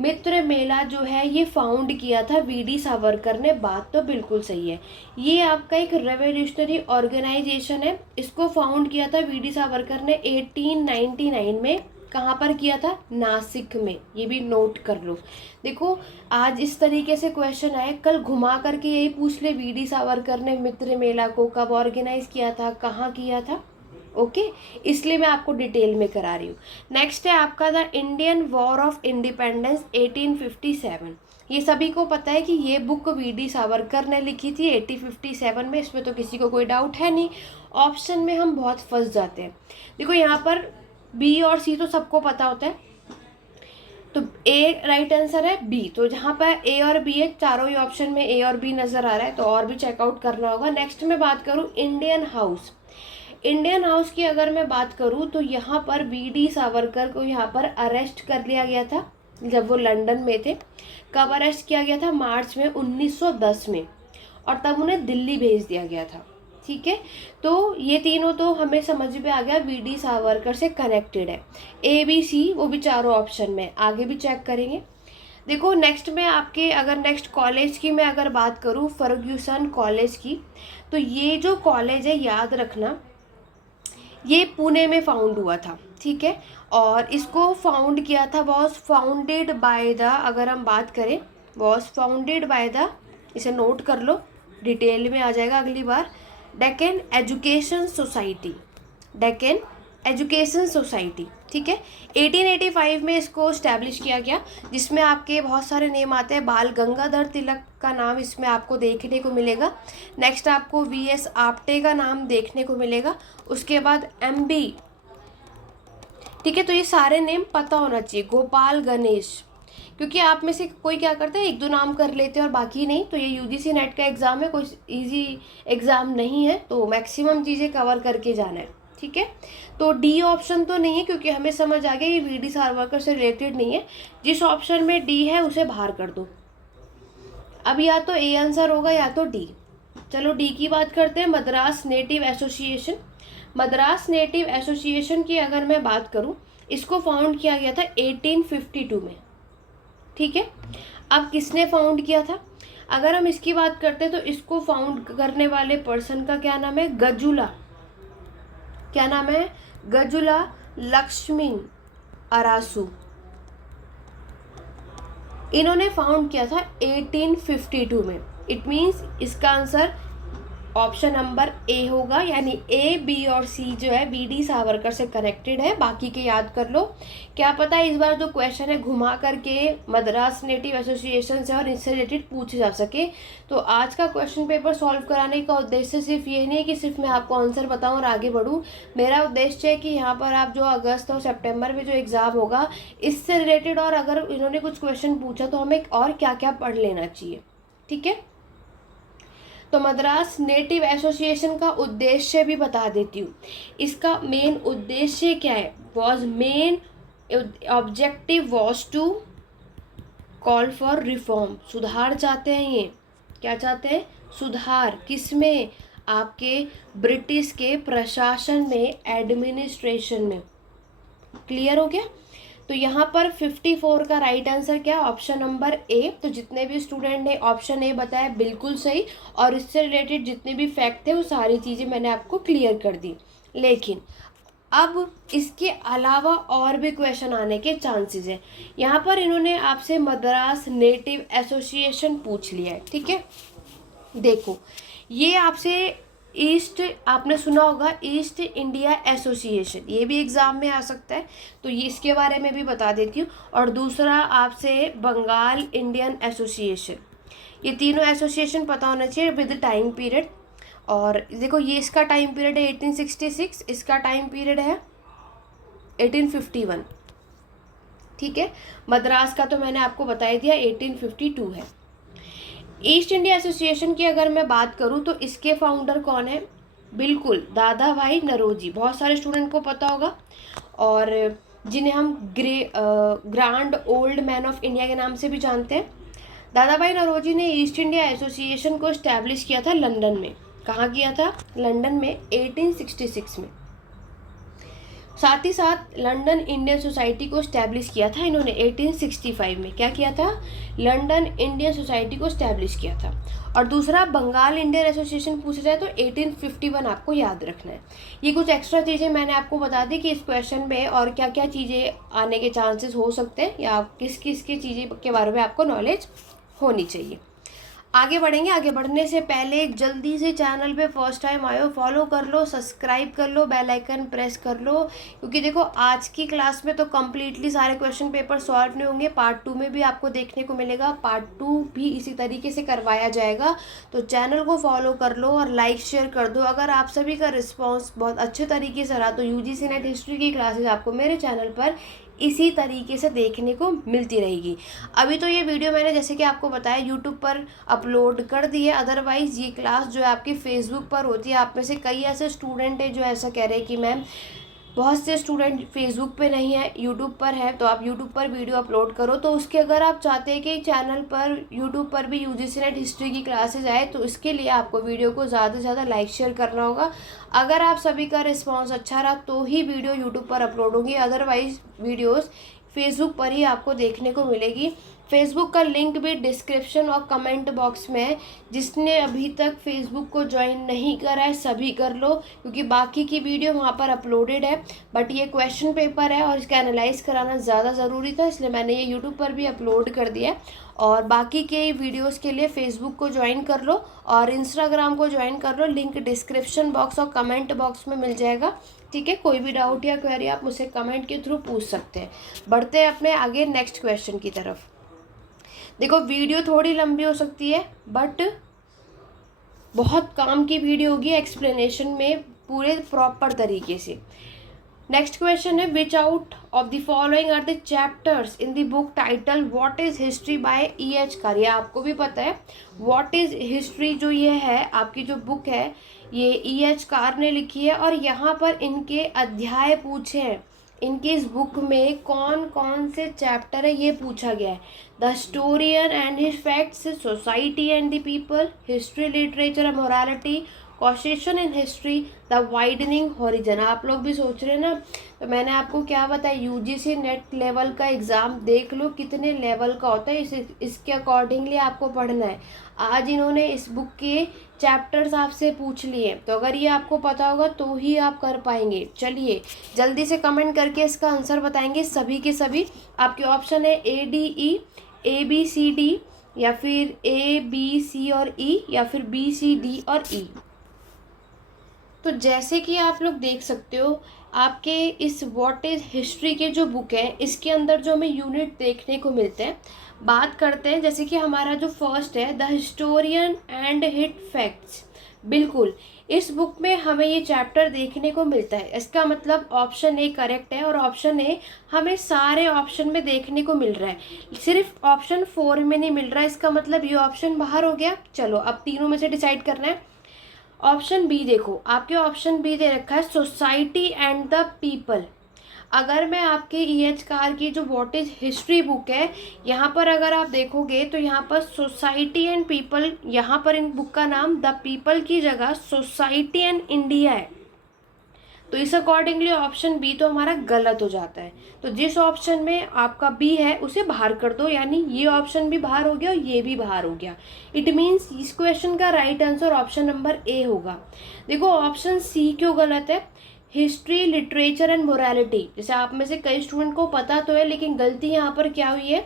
मित्र मेला जो है ये फाउंड किया था वीडी सावरकर ने, बात तो बिल्कुल सही है। ये आपका एक रेवोल्यूशनरी ऑर्गेनाइजेशन है, इसको फाउंड किया था वीडी सावरकर ने 1899 में। कहाँ पर किया था? नासिक में, ये भी नोट कर लो। देखो आज इस तरीके से क्वेश्चन आए, कल घुमा करके यही पूछ ले वीडी सावरकर ने मित्र मेला को कब ऑर्गेनाइज किया था, कहाँ किया था। ओके, इसलिए मैं आपको डिटेल में करा रही हूँ। नेक्स्ट है आपका the Indian war of independence 1857। ये सभी को पता है कि ये बुक वीडी सावरकर ने लिखी थी 1857 में, इसमें तो किसी को कोई डाउट है नहीं। ऑप्शन में हम बहुत फंस जाते हैं। देखो यहाँ पर बी और सी तो सबको पता होता है, तो ए राइट आंसर है बी। तो जहाँ पर ए और बी है, चारों ही ऑप्शन में ए और बी नज़र आ रहा है, तो और भी चेकआउट करना होगा। नेक्स्ट मैं बात करूँ इंडियन हाउस। इंडियन हाउस की अगर मैं बात करूं तो यहाँ पर वीडी सावरकर को यहाँ पर अरेस्ट कर लिया गया था जब वो लंदन में थे। कब अरेस्ट किया गया था? मार्च में 1910 में, और तब उन्हें दिल्ली भेज दिया गया था। ठीक है, तो ये तीनों तो हमें समझ में आ गया वीडी सावरकर से कनेक्टेड है। ए बी सी वो भी चारों ऑप्शन में, आगे भी चेक करेंगे। देखो नेक्स्ट में आपके अगर नेक्स्ट कॉलेज की मैं अगर बात करूँ फर्ग्यूसन कॉलेज की, तो ये जो कॉलेज है याद रखना ये पुणे में फाउंड हुआ था। ठीक है, और इसको फाउंड किया था, वॉज फाउंडेड बाय द, अगर हम बात करें वॉज फाउंडेड बाय द, इसे नोट कर लो डिटेल में आ जाएगा अगली बार, Deccan education society, Deccan education society. ठीक है, 1885 में इसको स्टैब्लिश किया गया, जिसमें आपके बहुत सारे नेम आते हैं। बाल गंगाधर तिलक का नाम इसमें आपको देखने को मिलेगा। नेक्स्ट आपको वीएस आप्टे का नाम देखने को मिलेगा, उसके बाद एमबी। ठीक है, तो ये सारे नेम पता होना चाहिए। गोपाल गणेश, क्योंकि आप में से कोई क्या करते हैं एक दो नाम कर लेते हैं और बाकी नहीं, तो ये यूजीसी नेट का एग्ज़ाम है, कोई इजी एग्ज़ाम नहीं है, तो मैक्सिमम चीज़ें कवर करके जाना है। ठीक है, तो डी ऑप्शन तो नहीं है क्योंकि हमें समझ आ गया ये वीडी सावरकर से रिलेटेड नहीं है। जिस ऑप्शन में डी है उसे बाहर कर दो। अब या तो ए आंसर होगा या तो डी। चलो डी की बात करते हैं, Madras native association. Madras native association की अगर मैं बात करूं, इसको फाउंड किया गया था 1852 में। ठीक है, अब किसने फाउंड किया था? अगर हम इसकी बात करते हैं तो इसको फाउंड करने वाले पर्सन का क्या नाम है? गजुला। क्या नाम है? गजुला लक्ष्मी अरासू। इन्होंने फाउंड किया था 1852 में। इट मीन्स इसका आंसर ऑप्शन नंबर ए होगा, यानी ए बी और सी जो है वीडी सावरकर से कनेक्टेड है। बाकी के याद कर लो, क्या पता इस बार जो क्वेश्चन है घुमा करके मद्रास नेटिव एसोसिएशन से और इससे रिलेटेड पूछे जा सके। तो आज का क्वेश्चन पेपर सॉल्व कराने का उद्देश्य सिर्फ ये नहीं है कि सिर्फ मैं आपको आंसर बताऊं और आगे बढ़ूं। मेरा उद्देश्य है कि यहाँ पर आप जो अगस्त और सितंबर में जो एग्ज़ाम होगा इससे रिलेटेड, और अगर इन्होंने कुछ क्वेश्चन पूछा तो हमें और क्या क्या पढ़ लेना चाहिए। ठीक है, तो मद्रास नेटिव एसोसिएशन का उद्देश्य भी बता देती हूँ। इसका मेन उद्देश्य क्या है? Was main objective was to call for reform, सुधार चाहते हैं ये। क्या चाहते हैं? सुधार। किसमें? आपके ब्रिटिश के प्रशासन में, एडमिनिस्ट्रेशन में। क्लियर हो गया? तो यहाँ पर 54 का राइट आंसर क्या? ऑप्शन नंबर ए। तो जितने भी स्टूडेंट ने ऑप्शन ए बताया बिल्कुल सही, और इससे रिलेटेड जितने भी फैक्ट थे वो सारी चीज़ें मैंने आपको क्लियर कर दी। लेकिन अब इसके अलावा और भी क्वेश्चन आने के चांसेस हैं। यहाँ पर इन्होंने आपसे मद्रास नेटिव एसोसिएशन पूछ लिया है, ठीक है। देखो, ये आपसे ईस्ट, आपने सुना होगा ईस्ट इंडिया एसोसिएशन, ये भी एग्ज़ाम में आ सकता है, तो ये इसके बारे में भी बता देती हूँ। और दूसरा आपसे बंगाल इंडियन एसोसिएशन, ये तीनों एसोसिएशन पता होना चाहिए विद टाइम पीरियड। और देखो, ये इसका टाइम पीरियड है 1866, इसका टाइम पीरियड है 1851, ठीक है। मद्रास का तो मैंने आपको बता ही दिया 1852 है। ईस्ट इंडिया एसोसिएशन की अगर मैं बात करूं तो इसके फाउंडर कौन है? बिल्कुल दादा भाई नौरोजी, बहुत सारे स्टूडेंट को पता होगा, और जिन्हें हम grand old man of India के नाम से भी जानते हैं। दादा भाई नौरोजी ने ईस्ट इंडिया एसोसिएशन को इस्टेब्लिश किया था लंदन में। कहाँ किया था? लंदन में 1866 में। साथ ही साथ लंदन इंडियन सोसाइटी को इस्टेब्लिश किया था इन्होंने 1865 में। क्या किया था? लंदन इंडियन सोसाइटी को इस्टेब्लिश किया था। और दूसरा बंगाल इंडियन एसोसिएशन पूछा जाए तो 1851 आपको याद रखना है। ये कुछ एक्स्ट्रा चीज़ें मैंने आपको बता दी कि इस क्वेश्चन में और क्या क्या चीज़ें आने के चांसेस हो सकते हैं, या किस किस की चीज़ें के बारे में आपको नॉलेज होनी चाहिए। आगे बढ़ेंगे। आगे बढ़ने से पहले जल्दी से चैनल पे फर्स्ट टाइम आए हो फॉलो कर लो, सब्सक्राइब कर लो, बेल आइकन प्रेस कर लो, क्योंकि देखो आज की क्लास में तो कम्प्लीटली सारे क्वेश्चन पेपर सॉल्व नहीं होंगे। पार्ट 2 में भी आपको देखने को मिलेगा, पार्ट 2 भी इसी तरीके से करवाया जाएगा। तो चैनल को फॉलो कर लो और लाइक शेयर कर दो। अगर आप सभी का रिस्पॉन्स बहुत अच्छे तरीके से रहा तो यूजीसी नेट हिस्ट्री की क्लासेज आपको मेरे चैनल पर इसी तरीके से देखने को मिलती रहेगी। अभी तो ये वीडियो मैंने जैसे कि आपको बताया यूट्यूब पर अपलोड कर दी है, अदरवाइज़ ये क्लास जो है आपकी फेसबुक पर होती है। आप में से कई ऐसे स्टूडेंट हैं जो ऐसा कह रहे हैं कि मैम बहुत से स्टूडेंट फेसबुक पे नहीं है, यूट्यूब पर है, तो आप यूट्यूब पर वीडियो अपलोड करो। तो उसके अगर आप चाहते हैं कि चैनल पर यूट्यूब पर भी यूजीसी नेट हिस्ट्री की क्लासेज आए तो इसके लिए आपको वीडियो को ज़्यादा से ज़्यादा लाइक शेयर करना होगा। अगर आप सभी का रिस्पॉन्स अच्छा रहा तो ही वीडियो यूट्यूब पर अपलोड होंगी, अदरवाइज़ वीडियोज़ फेसबुक पर ही आपको देखने को मिलेगी। फेसबुक का लिंक भी डिस्क्रिप्शन और कमेंट बॉक्स में है। जिसने अभी तक फेसबुक को ज्वाइन नहीं करा है सभी कर लो, क्योंकि बाकी की वीडियो वहाँ पर अपलोडेड है, बट ये क्वेश्चन पेपर है और इसका एनालाइज कराना ज़्यादा ज़रूरी था, इसलिए मैंने ये यूट्यूब पर भी अपलोड कर दिया है। और बाकी के वीडियोस के लिए फेसबुक को ज्वाइन कर लो और इंस्टाग्राम को ज्वाइन कर लो, लिंक डिस्क्रिप्शन बॉक्स और कमेंट बॉक्स में मिल जाएगा, ठीक है। कोई भी डाउट या क्वेरी आप मुझसे कमेंट के थ्रू पूछ सकते हैं। बढ़ते हैं अपने आगे नेक्स्ट क्वेश्चन की तरफ। देखो, वीडियो थोड़ी लंबी हो सकती है बट बहुत काम की वीडियो होगी, एक्सप्लेनेशन में पूरे प्रॉपर तरीके से। नेक्स्ट क्वेश्चन है, which out of the following are the chapters in the book title what is history by E.H. Carr. ये आपको भी पता है, व्हाट इज हिस्ट्री जो ये है आपकी जो बुक है ये E.H. कार ने लिखी है। और यहाँ पर इनके अध्याय पूछे हैं, इनकी इस बुक में कौन कौन से चैप्टर है ये पूछा गया है। The historian and his facts, society and the people, history literature and morality, causation in history, the widening horizon. आप लोग भी सोच रहे हैं ना, तो मैंने आपको क्या बताया, यूजीसी नेट लेवल का एग्ज़ाम देख लो कितने लेवल का होता है, इसके अकॉर्डिंगली आपको पढ़ना है। आज इन्होंने इस बुक के चैप्टर्स आपसे पूछ लिए, तो अगर ये आपको पता होगा तो ही आप कर पाएंगे। चलिए जल्दी से कमेंट करके इसका आंसर बताएंगे सभी के सभी। आपके ऑप्शन है ADE, ABCD, या फिर ABC और E, या फिर BCD और E। तो जैसे कि आप लोग देख सकते हो आपके इस व्हाट इज़ हिस्ट्री के जो बुक है इसके अंदर जो हमें यूनिट देखने को मिलते हैं, बात करते हैं। जैसे कि हमारा जो फर्स्ट है the historian and hit facts, बिल्कुल इस बुक में हमें ये चैप्टर देखने को मिलता है। इसका मतलब ऑप्शन ए करेक्ट है, और ऑप्शन ए हमें सारे ऑप्शन में देखने को मिल रहा है, सिर्फ ऑप्शन 4 में नहीं मिल रहा है। इसका मतलब ये ऑप्शन बाहर हो गया। चलो अब तीनों में से डिसाइड करना है। ऑप्शन बी देखो, आपके ऑप्शन बी दे रखा है सोसाइटी एंड द पीपल। अगर मैं आपके EH कार की जो व्हाट इज हिस्ट्री बुक है, यहाँ पर अगर आप देखोगे तो यहाँ पर सोसाइटी एंड पीपल, यहाँ पर इन बुक का नाम द पीपल की जगह सोसाइटी एंड इंडिया है। तो इस अकॉर्डिंगली ऑप्शन बी तो हमारा गलत हो जाता है। तो जिस ऑप्शन में आपका बी है उसे बाहर कर दो, यानी ये ऑप्शन भी बाहर हो गया और ये भी बाहर हो गया। इट मीन्स इस क्वेश्चन का राइट आंसर ऑप्शन नंबर ए होगा। देखो ऑप्शन सी क्यों गलत है, हिस्ट्री लिटरेचर एंड मोरालिटी, जैसे आप में से कई स्टूडेंट को पता तो है, लेकिन गलती यहाँ पर क्या हुई है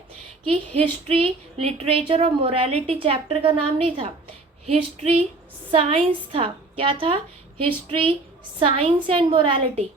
कि हिस्ट्री लिटरेचर और मोरालिटी चैप्टर का नाम नहीं था, हिस्ट्री साइंस था। क्या था? History science and morality.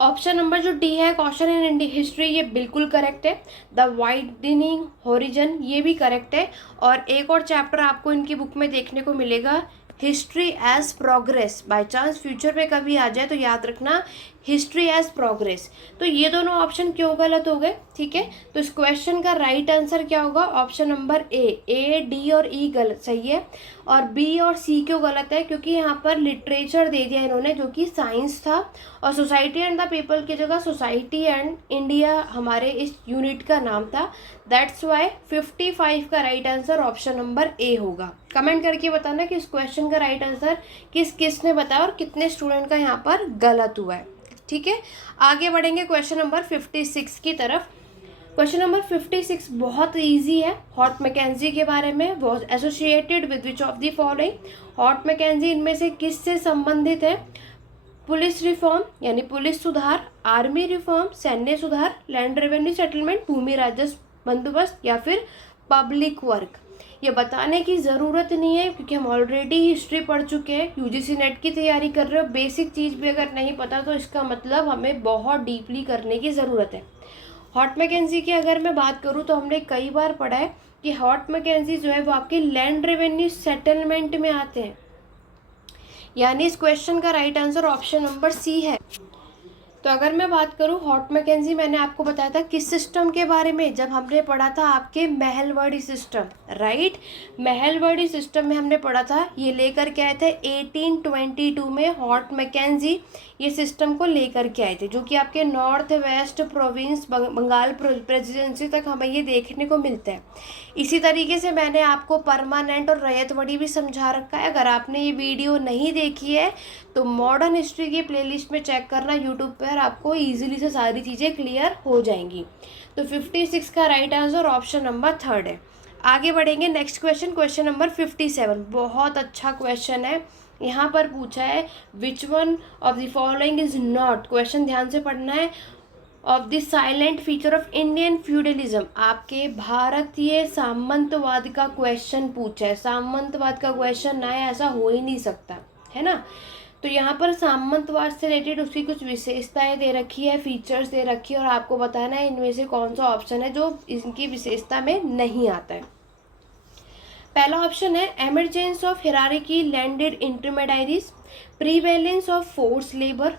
Option number जो डी है क्वेश्चन इन हिस्ट्री, ये बिल्कुल करेक्ट है। द वाइडनिंग हॉरिजन, ये भी करेक्ट है। और एक और चैप्टर आपको इनकी बुक में देखने को मिलेगा, history as progress. By chance future में कभी आ जाए तो याद रखना, हिस्ट्री एज प्रोग्रेस। तो ये दोनों ऑप्शन क्यों गलत हो गए? ठीक है, तो इस क्वेश्चन का राइट आंसर क्या होगा? ऑप्शन नंबर ए, डी और ई गलत सही है। और बी और सी क्यों गलत है? क्योंकि यहाँ पर लिटरेचर दे दिया इन्होंने जो कि साइंस था, और सोसाइटी एंड द पीपल की जगह सोसाइटी एंड इंडिया हमारे इस यूनिट का नाम था। दैट्स वाई 55 का राइट आंसर ऑप्शन नंबर ए होगा। कमेंट करके बताना कि इस क्वेश्चन का राइट आंसर किसने बताया और कितने स्टूडेंट का यहाँ पर गलत हुआ है। ठीक है, आगे बढ़ेंगे क्वेश्चन नंबर 56 की तरफ। क्वेश्चन नंबर 56 बहुत इजी है, हॉट मैकेंजी के बारे में। वो associated with which of the following, Holt Mackenzie इनमें से किससे संबंधित है? पुलिस रिफॉर्म यानी पुलिस सुधार, आर्मी रिफॉर्म सैन्य सुधार, लैंड रेवेन्यू सेटलमेंट भूमि राजस्व बंदोबस्त, या फिर पब्लिक वर्क। ये बताने की ज़रूरत नहीं है क्योंकि हम ऑलरेडी हिस्ट्री पढ़ चुके हैं, यूजीसी नेट की तैयारी कर रहे हो। बेसिक चीज़ भी अगर नहीं पता तो इसका मतलब हमें बहुत डीपली करने की ज़रूरत है। हॉट मैकेंजी की अगर मैं बात करूँ तो हमने कई बार पढ़ा है कि हॉट मैकेंजी जो है वो आपके लैंड रेवेन्यू सेटलमेंट में आते हैं, यानी इस क्वेश्चन का right answer option number C है। तो अगर मैं बात करूं हॉट मैकेंजी, मैंने आपको बताया था किस सिस्टम के बारे में, जब हमने पढ़ा था आपके Mahalwari system, right. Mahalwari system में हमने पढ़ा था, ये लेकर के आए थे 1822 में हॉट मैकेंजी ये सिस्टम को लेकर के आए थे, जो कि आपके north west province Bengal presidency तक हमें ये देखने को मिलता है। इसी तरीके से मैंने आपको परमानेंट और रैयतवाड़ी भी समझा रखा है। अगर आपने ये वीडियो नहीं देखी है तो मॉडर्न हिस्ट्री की प्लेलिस्ट में चेक करना यूट्यूब पर, आपको इजीली से सारी चीज़ें क्लियर हो जाएंगी। तो 56 का right answer option number third है। आगे बढ़ेंगे नेक्स्ट क्वेश्चन, क्वेश्चन नंबर 57। बहुत अच्छा क्वेश्चन है। यहाँ पर पूछा है विच one of the following is not, question ध्यान से पढ़ना है, of the silent feature of Indian feudalism. आपके भारतीय सामंतवाद का क्वेश्चन पूछा है। सामंतवाद का क्वेश्चन ना है ऐसा हो ही नहीं सकता, है ना। तो यहाँ पर सामंतवाद से रिलेटेड उसकी कुछ विशेषताएं दे रखी है, फीचर्स दे रखी है, और आपको बताना है इनमें से कौन सा ऑप्शन है जो इनकी विशेषता में नहीं आता है। पहला ऑप्शन है emergence of hierarchy landed intermediaries, prevalence of forced labour,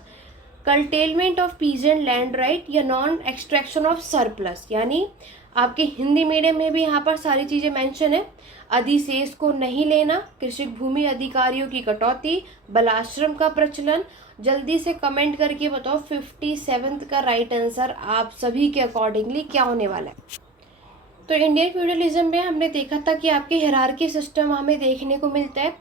curtailment of peasant land right, या नॉन एक्सट्रैक्शन ऑफ सरप्लस। यानी आपके हिंदी मीडियम में भी यहाँ पर सारी चीज़ें मेंशन है। अधिशेष को नहीं लेना, कृषि भूमि अधिकारियों की कटौती, बलाश्रम का प्रचलन। जल्दी से कमेंट करके बताओ 57 का राइट आंसर आप सभी के अकॉर्डिंगली क्या होने वाला है। तो इंडियन फ्यूडलिज्म में हमने देखा था कि आपके हिरार्की सिस्टम हमें देखने को मिलता है।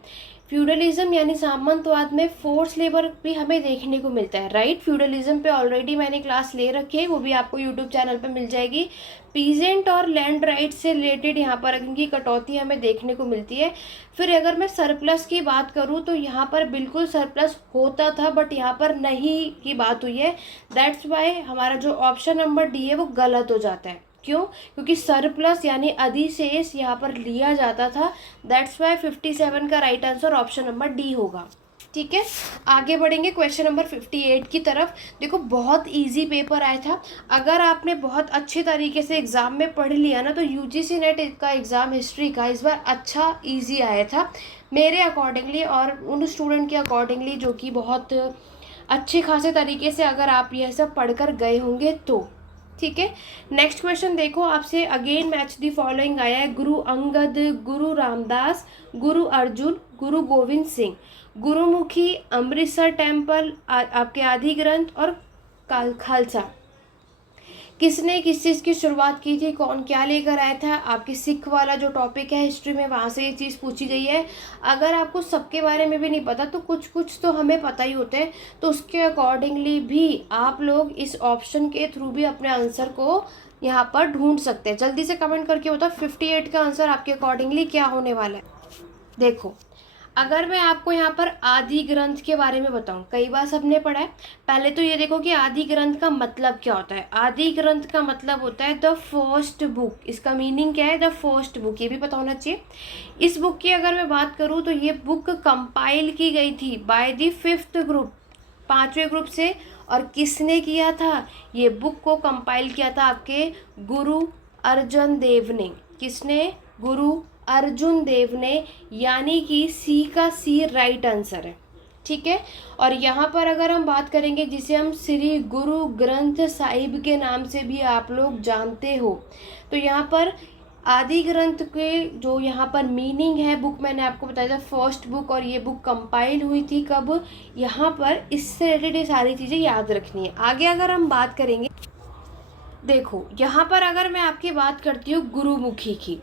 फ्यूडलिज्म यानी सामंतवाद में फोर्स लेबर भी हमें देखने को मिलता है, राइट। फ्यूडलिज्म पे ऑलरेडी मैंने क्लास ले रखी है, वो भी आपको यूट्यूब चैनल पे मिल जाएगी। पीजेंट और लैंड राइट से रिलेटेड यहाँ पर इनकी कटौती हमें देखने को मिलती है। फिर अगर मैं सरप्लस की बात करूँ तो यहाँ पर बिल्कुल सरप्लस होता था, बट यहाँ पर नहीं की बात हुई है। दैट्स वाई हमारा जो ऑप्शन नंबर डी है वो गलत हो जाता है। क्यों? क्योंकि सरप्लस यानी अधिशेष यहाँ पर लिया जाता था। दैट्स वाई 57 का right answer option number D होगा। ठीक है, आगे बढ़ेंगे क्वेश्चन नंबर 58 की तरफ। देखो बहुत इजी पेपर आया था। अगर आपने बहुत अच्छे तरीके से एग्ज़ाम में पढ़ लिया ना तो यूजीसी नेट का एग्ज़ाम हिस्ट्री का इस बार अच्छा इजी आया था मेरे अकॉर्डिंगली, और उन स्टूडेंट के अकॉर्डिंगली जो कि बहुत अच्छे खासे तरीके से अगर आप यह सब पढ़कर गए होंगे तो। ठीक है, नेक्स्ट क्वेश्चन देखो, आपसे अगेन मैच दी फॉलोइंग आया है। गुरु अंगद, गुरु रामदास, गुरु अर्जुन, गुरु गोविंद सिंह, गुरुमुखी, अमृतसर टेम्पल, आपके आदि ग्रंथ और खालसा। किसने किस चीज़ की शुरुआत की थी, कौन क्या लेकर आया था, आपकी सिख वाला जो टॉपिक है हिस्ट्री में वहाँ से ये चीज़ पूछी गई है। अगर आपको सबके बारे में भी नहीं पता तो कुछ कुछ तो हमें पता ही होते हैं, तो उसके अकॉर्डिंगली भी आप लोग इस ऑप्शन के थ्रू भी अपने आंसर को यहाँ पर ढूंढ सकते हैं। जल्दी से कमेंट करके बताओ 58 का आंसर आपके अकॉर्डिंगली क्या होने वाला है। देखो, अगर मैं आपको यहाँ पर आदि ग्रंथ के बारे में बताऊँ, कई बार सबने पढ़ा है। पहले तो ये देखो कि आदि ग्रंथ का मतलब क्या होता है। आदि ग्रंथ का मतलब होता है द फर्स्ट बुक। इसका मीनिंग क्या है, द फर्स्ट बुक, ये भी पता होना चाहिए। इस बुक की अगर मैं बात करूँ तो ये बुक कंपाइल की गई थी बाय द 5th ग्रुप, 5वें ग्रुप से। और किसने किया था, ये बुक को कंपाइल किया था आपके गुरु अर्जन देव ने। किसने, गुरु अर्जुन देव ने, यानी कि सी का सी राइट आंसर है। ठीक है। और यहाँ पर अगर हम बात करेंगे, जिसे हम श्री गुरु ग्रंथ साहिब के नाम से भी आप लोग जानते हो, तो यहाँ पर आदि ग्रंथ के जो यहाँ पर मीनिंग है, बुक मैंने आपको बताया था फर्स्ट बुक, और ये बुक कंपाइल हुई थी कब, यहाँ पर इससे रिलेटेड ये सारी चीज़ें याद रखनी है। आगे अगर हम बात करेंगे, देखो यहाँ पर अगर मैं आपकी बात करती हूँ गुरुमुखी की,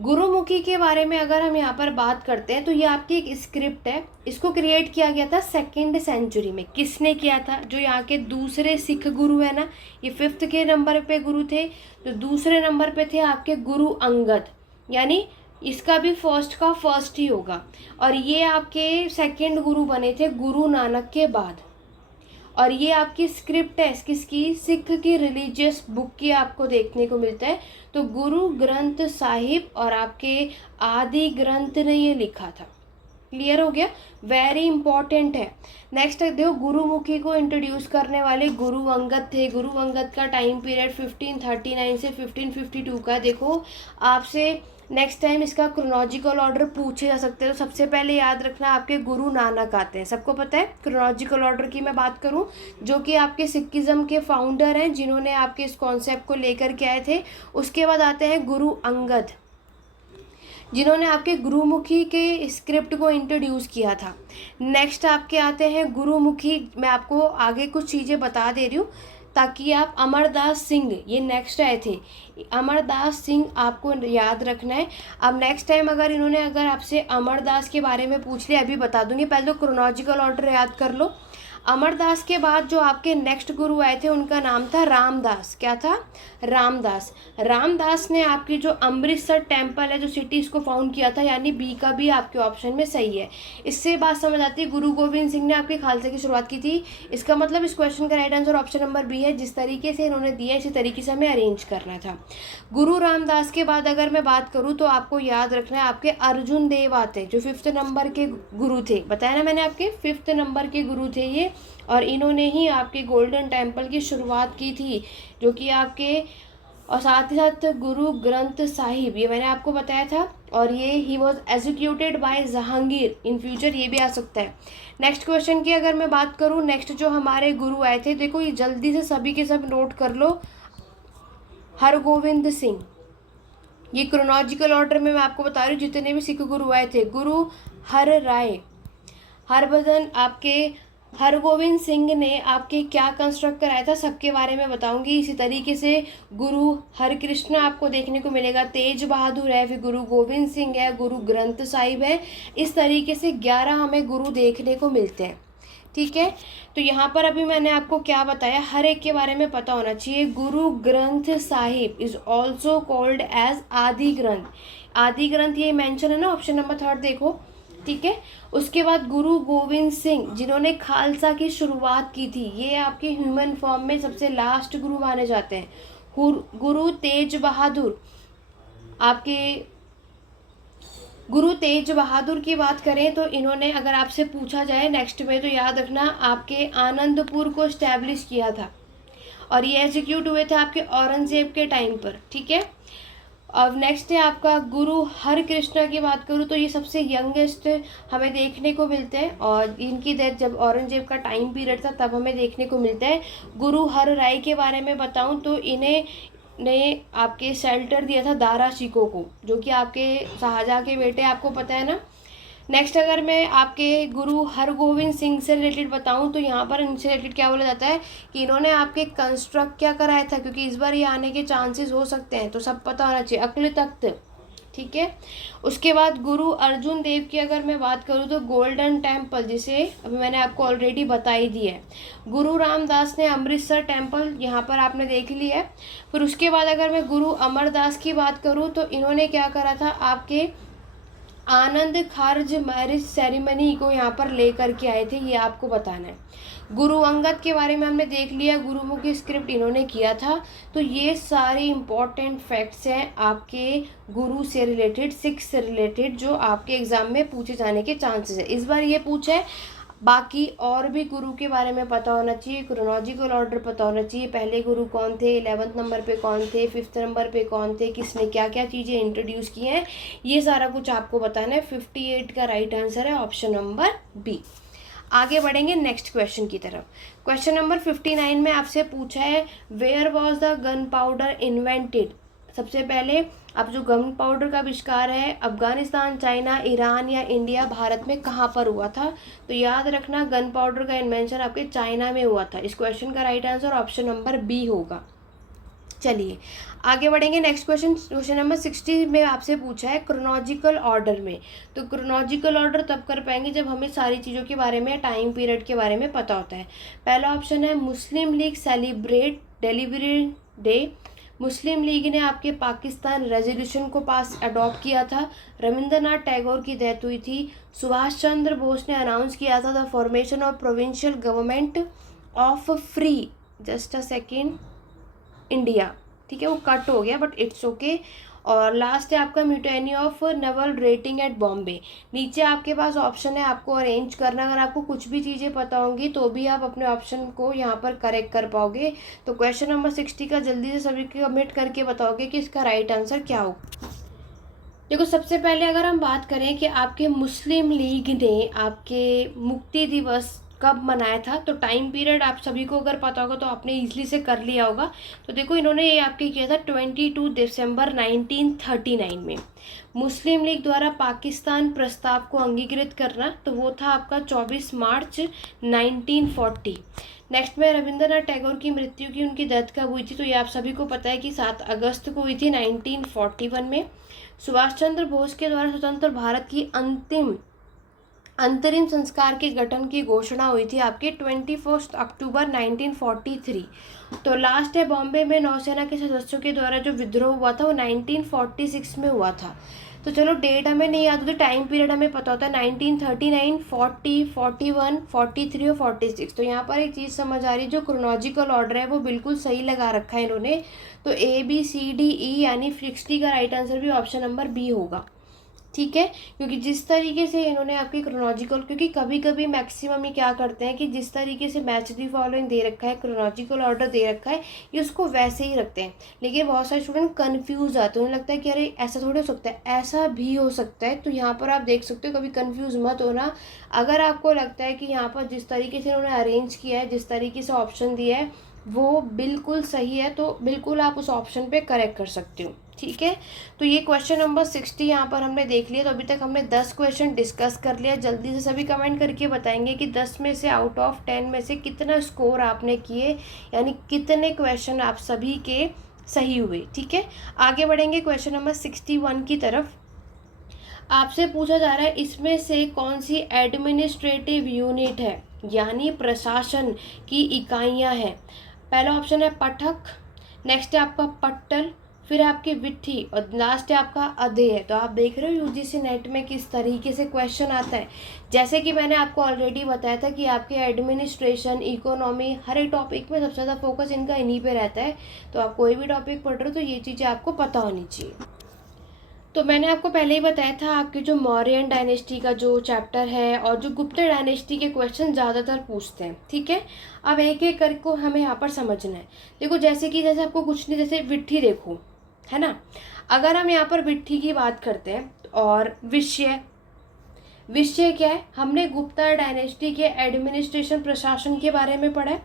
गुरुमुखी के बारे में अगर हम यहाँ पर बात करते हैं तो ये आपकी एक स्क्रिप्ट है। इसको क्रिएट किया गया था 2nd सेंचुरी में। किसने किया था, जो यहाँ के दूसरे सिख गुरु है ना, ये 5th के नंबर पे गुरु थे, तो दूसरे नंबर पे थे आपके गुरु अंगद, यानी इसका भी फर्स्ट का फर्स्ट ही होगा। और ये आपके 2nd गुरु बने थे गुरु नानक के बाद। और ये आपकी स्क्रिप्ट है किसकी, सिख की रिलीजियस बुक की आपको देखने को मिलता है। तो गुरु ग्रंथ साहिब और आपके आदि ग्रंथ ने ये लिखा था। क्लियर हो गया, वेरी इंपॉर्टेंट है। नेक्स्ट देखो, गुरुमुखी को इंट्रोड्यूस करने वाले गुरु अंगद थे। गुरु अंगद का टाइम पीरियड 1539 से 1552 का। देखो आपसे नेक्स्ट टाइम इसका क्रोनोलॉजिकल ऑर्डर पूछे जा सकते हैं, तो सबसे पहले याद रखना आपके गुरु नानक आते हैं। सबको पता है क्रोनोलॉजिकल ऑर्डर की मैं बात करूं, जो कि आपके सिखिज्म के फाउंडर हैं, जिन्होंने आपके इस कॉन्सेप्ट को लेकर के आए थे। उसके बाद आते हैं गुरु अंगद, जिन्होंने आपके गुरुमुखी के स्क्रिप्ट को इंट्रोड्यूस किया था। नेक्स्ट आपके आते हैं गुरुमुखी, मैं आपको आगे कुछ चीज़ें बता दे रही हूँ ताकि आप अमरदास सिंह, ये नेक्स्ट आए थे, अमरदास सिंह आपको याद रखना है। अब नेक्स्ट टाइम अगर आपसे अमरदास के बारे में पूछ लिया, अभी बता दूंगी, पहले तो क्रोनोलॉजिकल ऑर्डर याद कर लो। अमरदास के बाद जो आपके नेक्स्ट गुरु आए थे उनका नाम था रामदास। क्या था, रामदास। रामदास ने आपकी जो अमृतसर टेम्पल है, जो सिटी, इसको फाउंड किया था, यानी बी का भी आपके ऑप्शन में सही है। इससे बात समझ आती है, गुरु गोविंद सिंह ने आपके खालसा की शुरुआत की थी। इसका मतलब इस क्वेश्चन का right answer option number B है। जिस तरीके से इन्होंने दिया इसी तरीके से हमें अरेंज करना था। गुरु रामदास के बाद अगर मैं बात करूँ तो आपको याद रखना है आपके अर्जुन देव आते, जो 5th नंबर के गुरु थे। बताया ना मैंने, आपके 5th नंबर के गुरु थे ये, और इन्होंने ही आपके गोल्डन टेम्पल की शुरुआत की थी, जो कि आपके, और साथ ही साथ गुरु ग्रंथ साहिब, ये मैंने आपको बताया था। और ये he was executed by Jahangir, in future ये भी आ सकता है। नेक्स्ट क्वेश्चन की अगर मैं बात करूँ, नेक्स्ट जो हमारे गुरु आए थे, देखो ये जल्दी से सभी के सब नोट कर लो। हरगोविंद सिंह, ये क्रोनोलॉजिकल ऑर्डर में मैं आपको बता रही हूँ जितने भी सिख गुरु आए थे। गुरु हर राय, हरभजन, आपके हरगोविंद सिंह ने आपके क्या कंस्ट्रक्ट कराया था, सबके बारे में बताऊंगी। इसी तरीके से गुरु हरकृष्ण आपको देखने को मिलेगा, तेज बहादुर है, फिर गुरु गोविंद सिंह है, गुरु ग्रंथ साहिब है। इस तरीके से 11 हमें गुरु देखने को मिलते हैं। ठीक है, तो यहाँ पर अभी मैंने आपको क्या बताया, हर एक के बारे में पता होना चाहिए। Guru Granth Sahib is also called as Adi Granth. आदि ग्रंथ ये मेंशन है ना, ऑप्शन नंबर 3 देखो। ठीक है, उसके बाद गुरु गोविंद सिंह, जिन्होंने खालसा की शुरुआत की थी, ये आपके ह्यूमन फॉर्म में सबसे लास्ट गुरु माने जाते हैं। गुरु तेज बहादुर, आपके गुरु तेज बहादुर की बात करें तो इन्होंने, अगर आपसे पूछा जाए नेक्स्ट में, तो याद रखना आपके आनंदपुर को स्टैब्लिश किया था, और ये एग्जीक्यूट हुए थे आपके औरंगजेब के टाइम पर। ठीक है, अब नेक्स्ट है आपका गुरु हरकृष्ण की बात करूँ तो ये सबसे यंगेस्ट हमें देखने को मिलते हैं, और इनकी डेथ जब औरंगजेब का टाइम पीरियड था तब हमें देखने को मिलता है। गुरु हर राय के बारे में बताऊं तो इन्हें ने आपके शेल्टर दिया था दारा शिकोह को, जो कि आपके शाहजहाँ के बेटे, आपको पता है ना। नेक्स्ट अगर मैं आपके गुरु हरगोविंद सिंह से रिलेटेड बताऊं तो यहाँ पर इनसे रिलेटेड क्या बोला जाता है कि इन्होंने आपके कंस्ट्रक्ट क्या कराया था, क्योंकि इस बार ये आने के चांसेस हो सकते हैं, तो सब पता होना चाहिए, अक्ल तख्त, ठीक है। उसके बाद गुरु अर्जुन देव की अगर मैं बात करूँ तो गोल्डन टेम्पल, जिसे अभी मैंने आपको ऑलरेडी बताई दी है। गुरु रामदास ने अमृतसर टेम्पल, यहाँ पर आपने देख लिया है। फिर उसके बाद अगर मैं गुरु अमरदास की बात करूँ तो इन्होंने क्या करा था, आपके आनंद खारज मैरिज सेरेमनी को यहाँ पर लेकर के आए थे, ये आपको बताना है। गुरु अंगद के बारे में हमने देख लिया, गुरुमुखी स्क्रिप्ट इन्होंने किया था। तो ये सारे इंपॉर्टेंट फैक्ट्स हैं आपके गुरु से रिलेटेड, सिख से रिलेटेड, जो आपके एग्जाम में पूछे जाने के चांसेस है। इस बार ये पूछा है। बाकी और भी गुरु के बारे में पता होना चाहिए, क्रोनोलॉजिकल ऑर्डर पता होना चाहिए, पहले गुरु कौन थे, 11th नंबर पे कौन थे, 5th नंबर पे कौन थे, किसने क्या क्या चीज़ें इंट्रोड्यूस की हैं, ये सारा कुछ आपको बताना है। 58 का राइट आंसर है ऑप्शन नंबर बी। आगे बढ़ेंगे नेक्स्ट क्वेश्चन की तरफ। क्वेश्चन नंबर 59 में आपसे पूछा है, where was the gun powder invented. सबसे पहले अब जो गन पाउडर का आविष्कार है, अफगानिस्तान, चाइना, ईरान या इंडिया, भारत में कहाँ पर हुआ था। तो याद रखना, गन पाउडर का इन्वेंशन आपके चाइना में हुआ था। इस क्वेश्चन का right answer option number B होगा। चलिए आगे बढ़ेंगे नेक्स्ट क्वेश्चन। क्वेश्चन नंबर 60 में आपसे पूछा है क्रोनोलॉजिकल ऑर्डर में। तो क्रोनोलॉजिकल ऑर्डर तब कर पाएंगे जब हमें सारी चीज़ों के बारे में, टाइम पीरियड के बारे में पता होता है। पहला ऑप्शन है मुस्लिम लीग सेलिब्रेट डिलीवरेंस डे। मुस्लिम लीग ने आपके पाकिस्तान रेजोल्यूशन को पास अडॉप्ट किया था। रविंद्रनाथ टैगोर की डेथ हुई थी। सुभाष चंद्र बोस ने अनाउंस किया था the formation of provincial government of free, just a second, India, ठीक है, वो कट हो गया बट इट्स ओके। और लास्ट है आपका mutiny of naval rating at Bombay. नीचे आपके पास ऑप्शन है, आपको अरेंज करना। अगर आपको कुछ भी चीज़ें पता होंगी तो भी आप अपने ऑप्शन को यहाँ पर करेक्ट कर पाओगे। तो क्वेश्चन नंबर 60 का जल्दी से सभी को कमेंट करके बताओगे कि इसका राइट आंसर क्या हो। देखो सबसे पहले अगर हम बात करें कि आपके मुस्लिम लीग ने आपके मुक्ति दिवस कब मनाया था, तो टाइम पीरियड आप सभी को अगर पता होगा तो आपने इजीली से कर लिया होगा। तो देखो इन्होंने ये आपके किया था 22 दिसंबर 1939 में। मुस्लिम लीग द्वारा पाकिस्तान प्रस्ताव को अंगीकृत करना, तो वो था आपका 24 मार्च 1940। नेक्स्ट में रविंद्रनाथ टैगोर की मृत्यु की, उनकी डेथ कब हुई थी, तो ये आप सभी को पता है कि 7 अगस्त को हुई थी 1941 में। सुभाष चंद्र बोस के द्वारा स्वतंत्र भारत की अंतरिम संस्कार के गठन की घोषणा हुई थी आपके 21 अक्टूबर 1943। तो लास्ट है बॉम्बे में नौसेना के सदस्यों के द्वारा जो विद्रोह हुआ था वो 1946 में हुआ था। तो चलो डेट हमें नहीं याद होती, टाइम पीरियड हमें पता होता है 1939, 40, 41, 43 और 46। तो यहाँ पर एक चीज़ समझ आ रही, जो क्रोनोलॉजिकल ऑर्डर है वो बिल्कुल सही लगा रखा है इन्होंने। तो ABCDE यानी 60 का राइट आंसर भी ऑप्शन नंबर बी होगा, ठीक है। क्योंकि जिस तरीके से इन्होंने आपकी क्रोनोलॉजिकल, क्योंकि कभी कभी मैक्सिमम ही क्या करते हैं कि जिस तरीके से मैच दी फॉलोइंग दे रखा है, क्रोनोलॉजिकल ऑर्डर दे रखा है, ये उसको वैसे ही रखते हैं। लेकिन बहुत सारे स्टूडेंट कंफ्यूज आते हैं, उन्हें लगता है कि अरे ऐसा थोड़ी हो सकता है, ऐसा भी हो सकता है। तो यहाँ पर आप देख सकते हो, कभी कंफ्यूज मत होना। अगर आपको लगता है कि यहाँ पर जिस तरीके से उन्होंने अरेंज किया है, जिस तरीके से ऑप्शन दिया है वो बिल्कुल सही है, तो बिल्कुल आप उस ऑप्शन पे करेक्ट कर सकते हो, ठीक है। तो ये क्वेश्चन नंबर 60 यहाँ पर हमने देख लिया। तो अभी तक हमने 10 क्वेश्चन डिस्कस कर लिया। जल्दी से सभी कमेंट करके बताएंगे कि 10 में से आउट ऑफ 10 में से कितना स्कोर आपने किए, यानी कितने क्वेश्चन आप सभी के सही हुए, ठीक है। आगे बढ़ेंगे क्वेश्चन नंबर 61 की तरफ। आपसे पूछा जा रहा है इसमें से कौन सी एडमिनिस्ट्रेटिव यूनिट है, यानी प्रशासन की इकाइयाँ हैं। पहला ऑप्शन है पठक, नेक्स्ट है आपका पट्टल, फिर है आपकी विट्ठी और लास्ट है आपका अधेय। तो आप देख रहे हो यूजीसी नेट में किस तरीके से क्वेश्चन आता है। जैसे कि मैंने आपको ऑलरेडी बताया था कि आपके एडमिनिस्ट्रेशन, इकोनॉमी, हर एक टॉपिक में सबसे ज़्यादा फोकस इनका इन्हीं पे रहता है। तो आप कोई भी टॉपिक पढ़ रहे हो तो ये चीज़ें आपको पता होनी चाहिए। तो मैंने आपको पहले ही बताया था आपके जो मौर्यन डायनेस्टी का जो चैप्टर है और जो गुप्त डायनेस्टी के क्वेश्चन ज़्यादातर पूछते हैं, ठीक है। अब एक एक करके हमें यहाँ पर समझना है। देखो जैसे आपको कुछ नहीं, जैसे विट्ठी देखो, है ना। अगर हम यहाँ पर विट्ठी की बात करते हैं और विषय क्या है, हमने गुप्ता डायनेस्टी के एडमिनिस्ट्रेशन, प्रशासन के बारे में पढ़ा है।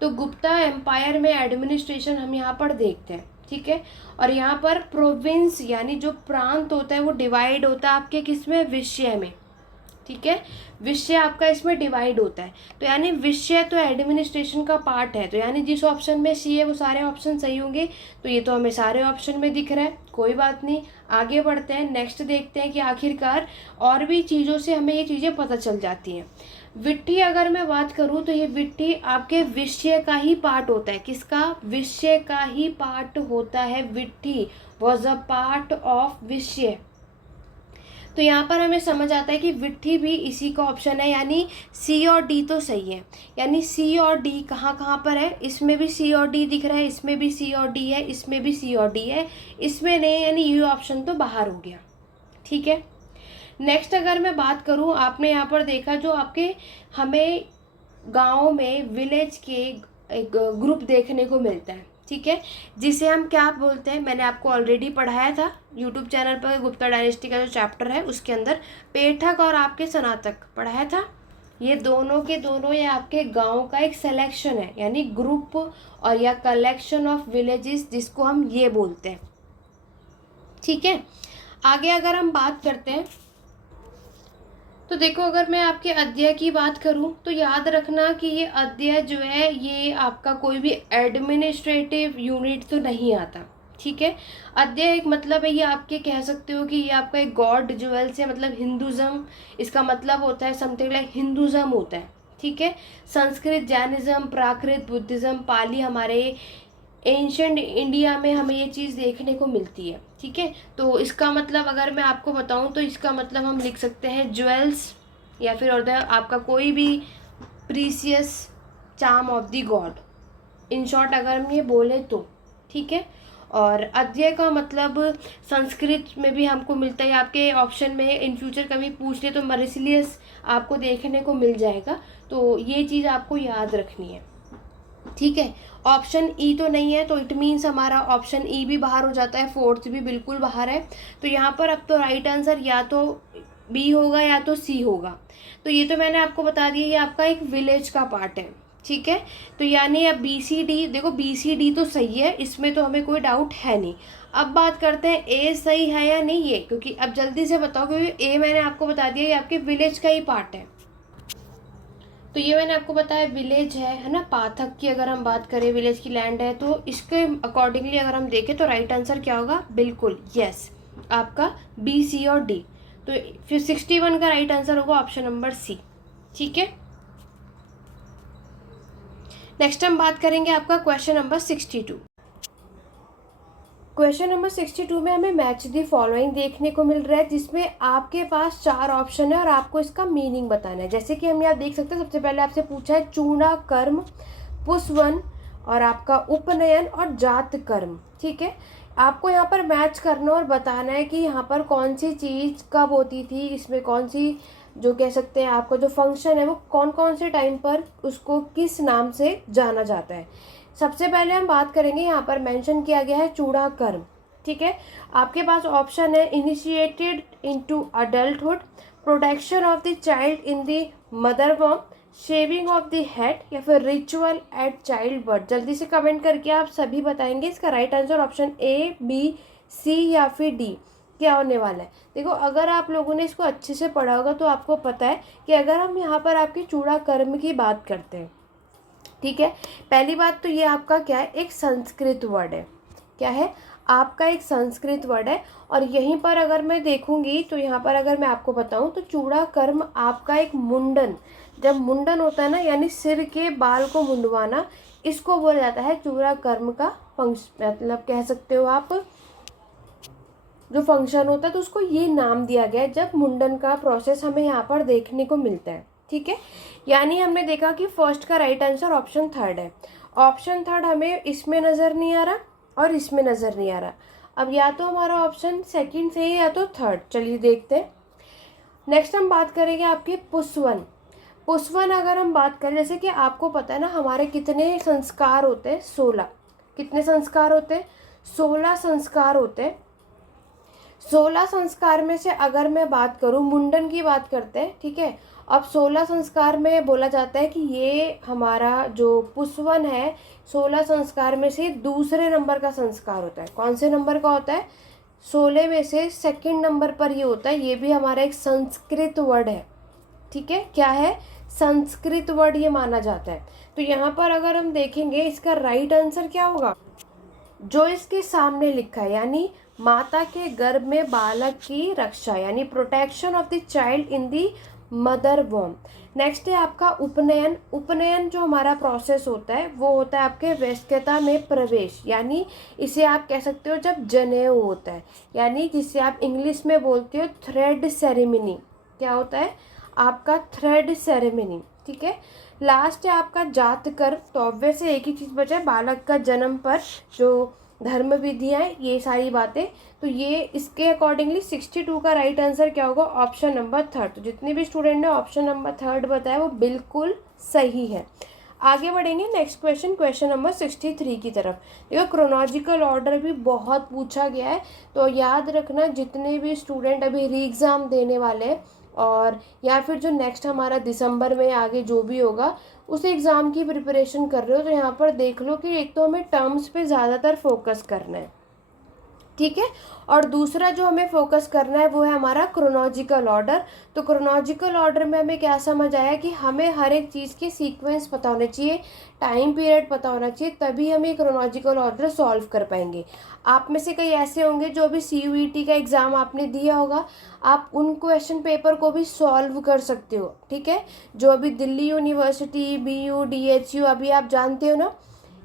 तो गुप्ता एम्पायर में एडमिनिस्ट्रेशन हम यहाँ पर देखते हैं, ठीक है। और यहाँ पर प्रोविंस यानी जो प्रांत होता है वो डिवाइड होता है आपके किस में, विषय में, ठीक है। विषय आपका इसमें डिवाइड होता है, तो यानी विषय तो एडमिनिस्ट्रेशन का पार्ट है, तो यानी जिस ऑप्शन में सी है वो सारे ऑप्शन सही होंगे। तो ये तो हमें सारे ऑप्शन में दिख रहा है, कोई बात नहीं, आगे बढ़ते हैं। नेक्स्ट देखते हैं कि आखिरकार और भी चीज़ों से हमें ये चीज़ें पता चल जाती हैं। विट्ठी अगर मैं बात करूँ तो ये विट्ठी आपके विषय का ही पार्ट होता है। किसका? विषय का ही पार्ट होता है। विट्ठी वॉज अ पार्ट ऑफ विषय। तो यहाँ पर हमें समझ आता है कि विट्ठी भी इसी का ऑप्शन है, यानी सी और डी तो सही है। यानी सी और डी कहाँ कहाँ पर है? इसमें भी सी और डी दिख रहा है, इसमें भी सी और डी है, इसमें भी सी और डी है, इसमें नहीं, यानी ये ऑप्शन तो बाहर हो गया। ठीक है। नेक्स्ट अगर मैं बात करूँ, आपने यहाँ पर देखा जो आपके हमें गाँव में विलेज के एक ग्रुप देखने को मिलता है, ठीक है, जिसे हम क्या बोलते हैं, मैंने आपको ऑलरेडी पढ़ाया था यूट्यूब चैनल पर, गुप्ता डायनेस्टी का जो चैप्टर है उसके अंदर पेठक और आपके स्नातक पढ़ाया था। ये दोनों के दोनों ये आपके गांव का एक सिलेक्शन है, यानी ग्रुप और या कलेक्शन ऑफ विलेजेस, जिसको हम ये बोलते हैं। ठीक है। आगे अगर हम बात करते हैं तो देखो, अगर मैं आपके अध्यय की बात करूं तो याद रखना कि ये अध्यय जो है ये आपका कोई भी एडमिनिस्ट्रेटिव यूनिट तो नहीं आता। ठीक है। अध्यय एक मतलब है, ये आपके कह सकते हो कि ये आपका एक गॉड ज्वेल से, मतलब हिंदुज़म, इसका मतलब होता है समथिंग लाइक हिंदुज़म होता है। ठीक है। संस्कृत, जैनिज़्म, प्राकृत, बुद्धिज़्म, पाली, हमारे एंशंट इंडिया में हमें ये चीज़ देखने को मिलती है। ठीक है। तो इसका मतलब अगर मैं आपको बताऊं तो इसका मतलब हम लिख सकते हैं ज्वेल्स, या फिर और आपका कोई भी precious charm of the God, in short अगर हम ये बोले तो। ठीक है। और अध्यय का मतलब संस्कृत में भी हमको मिलता है, आपके ऑप्शन में इन फ्यूचर कभी पूछ ले तो मरीसिलियस आपको देखने को मिल जाएगा। तो ये चीज़ आपको याद रखनी है। ठीक है। ऑप्शन ई तो नहीं है, तो इट मीन्स हमारा ऑप्शन ई भी बाहर हो जाता है, फोर्थ भी बिल्कुल बाहर है। तो यहाँ पर अब तो राइट आंसर या तो बी होगा या तो सी होगा। तो ये तो मैंने आपको बता दिया, ये आपका एक विलेज का पार्ट है। ठीक है। तो यानी अब बी सी डी, देखो बी सी डी तो सही है, इसमें तो हमें कोई डाउट है नहीं। अब बात करते हैं ए सही है या नहीं ये, क्योंकि अब जल्दी से बताओ, क्योंकि ए मैंने आपको बता दिया ये आपके विलेज का ही पार्ट है। तो ये मैंने आपको बताया विलेज है ना। पाथक की अगर हम बात करें, विलेज की लैंड है, तो इसके अकॉर्डिंगली अगर हम देखें तो राइट आंसर क्या होगा? बिल्कुल यस, आपका बी, सी और डी। तो फिर 61 का राइट आंसर होगा ऑप्शन नंबर सी। ठीक है। नेक्स्ट हम बात करेंगे आपका क्वेश्चन नंबर 62। क्वेश्चन नंबर 62 में हमें मैच दी फॉलोइंग देखने को मिल रहा है, जिसमें आपके पास 4 ऑप्शन है और आपको इसका मीनिंग बताना है। जैसे कि हम यहाँ देख सकते हैं, सबसे पहले आपसे पूछा है चूड़ा कर्म, पुष्वन और आपका उपनयन और जात कर्म। ठीक है। आपको यहाँ पर मैच करना और बताना है कि यहाँ पर कौन सी चीज़ कब होती थी, इसमें कौन सी जो कह सकते हैं आपका जो फंक्शन है वो कौन कौन से टाइम पर उसको किस नाम से जाना जाता है। सबसे पहले हम बात करेंगे, यहाँ पर मेंशन किया गया है चूड़ा कर्म। ठीक है। आपके पास ऑप्शन है initiated into adulthood, protection of the child in the mother वॉर्म, शेविंग ऑफ द हेड, या फिर रिचुअल एट चाइल्ड बर्थ। जल्दी से कमेंट करके आप सभी बताएंगे इसका right answer option A, B, C या फिर डी क्या होने वाला है। देखो, अगर आप लोगों ने इसको अच्छे से पढ़ा होगा तो आपको पता है कि अगर हम यहाँ पर आपके चूड़ा कर्म की बात करते हैं, ठीक है, पहली बात तो ये आपका क्या है, एक संस्कृत वर्ड है। क्या है? आपका एक संस्कृत वर्ड है। और यहीं पर अगर मैं देखूंगी तो यहाँ पर अगर मैं आपको बताऊं तो चूड़ा कर्म आपका एक मुंडन, जब मुंडन होता है ना, यानी सिर के बाल को मुंडवाना, इसको बोला जाता है चूड़ा कर्म का फंक्शन, मतलब कह सकते हो आप जो फंक्शन होता है, तो उसको ये नाम दिया गया है जब मुंडन का प्रोसेस हमें यहाँ पर देखने को मिलता है। ठीक है। यानी हमने देखा कि फर्स्ट का राइट आंसर ऑप्शन थर्ड है। ऑप्शन थर्ड हमें इसमें नज़र नहीं आ रहा और इसमें नज़र नहीं आ रहा। अब या तो हमारा ऑप्शन सेकंड सही है या तो थर्ड। चलिए देखते हैं। नेक्स्ट हम बात करेंगे आपके पुष्वन। पुष्वन अगर हम बात करें, जैसे कि आपको पता है ना हमारे कितने संस्कार होते हैं, 16। कितने संस्कार होते हैं? 16 संस्कार होते हैं। 16 संस्कार में से अगर मैं बात करूं, मुंडन की बात करते हैं, ठीक है। अब 16 संस्कार में बोला जाता है कि ये हमारा जो पुष्वन है 16 संस्कार में से दूसरे नंबर का संस्कार होता है। कौन से नंबर का होता है? 16 में से सेकंड नंबर पर ये होता है। ये भी हमारा एक संस्कृत वर्ड है। ठीक है, क्या है, संस्कृत वर्ड ये माना जाता है। तो यहाँ पर अगर हम देखेंगे इसका राइट आंसर क्या होगा, जो इसके सामने लिखा है, यानी माता के गर्भ में बालक की रक्षा, यानी protection of the child in the mother womb. Next है आपका उपनयन। उपनयन जो हमारा प्रोसेस होता है वो होता है आपके वयस्कता में प्रवेश, यानी इसे आप कह सकते हो जब जनेऊ होता है, यानी जिसे आप इंग्लिश में बोलते हो थ्रेड सेरेमनी। क्या होता है आपका थ्रेड सेरेमनी, ठीक है। लास्ट है आपका जात कर्म। तो ऑब्वियस से एक ही चीज़ बचा है, बालक का जन्म पर जो धर्म विधियाँ, ये सारी बातें। तो ये इसके अकॉर्डिंगली 62 का राइट आंसर क्या होगा, ऑप्शन नंबर 3। तो जितने भी स्टूडेंट ने ऑप्शन नंबर 3 बताया वो बिल्कुल सही है। आगे बढ़ेंगे नेक्स्ट क्वेश्चन, क्वेश्चन नंबर 63 की तरफ। देखो क्रोनोलॉजिकल ऑर्डर भी बहुत पूछा गया है, तो याद रखना जितने भी स्टूडेंट अभी री एग्ज़ाम देने वाले हैं और या फिर जो नेक्स्ट हमारा दिसंबर में आगे जो भी होगा उस एग्ज़ाम की प्रिपरेशन कर रहे हो, तो यहाँ पर देख लो कि एक तो हमें टर्म्स पे ज़्यादातर फोकस करना है, ठीक है, और दूसरा जो हमें फोकस करना है वो है हमारा क्रोनोलॉजिकल ऑर्डर। तो क्रोनोलॉजिकल ऑर्डर में हमें क्या समझ आया कि हमें हर एक चीज़ के सीक्वेंस पता होने चाहिए, टाइम पीरियड पता होना चाहिए, तभी हम ये क्रोनोलॉजिकल ऑर्डर सॉल्व कर पाएंगे। आप में से कई ऐसे होंगे जो अभी CUET का एग्ज़ाम आपने दिया होगा, आप उन क्वेश्चन पेपर को भी सॉल्व कर सकते हो, ठीक है। जो अभी दिल्ली यूनिवर्सिटी, BU DHU अभी आप जानते हो ना,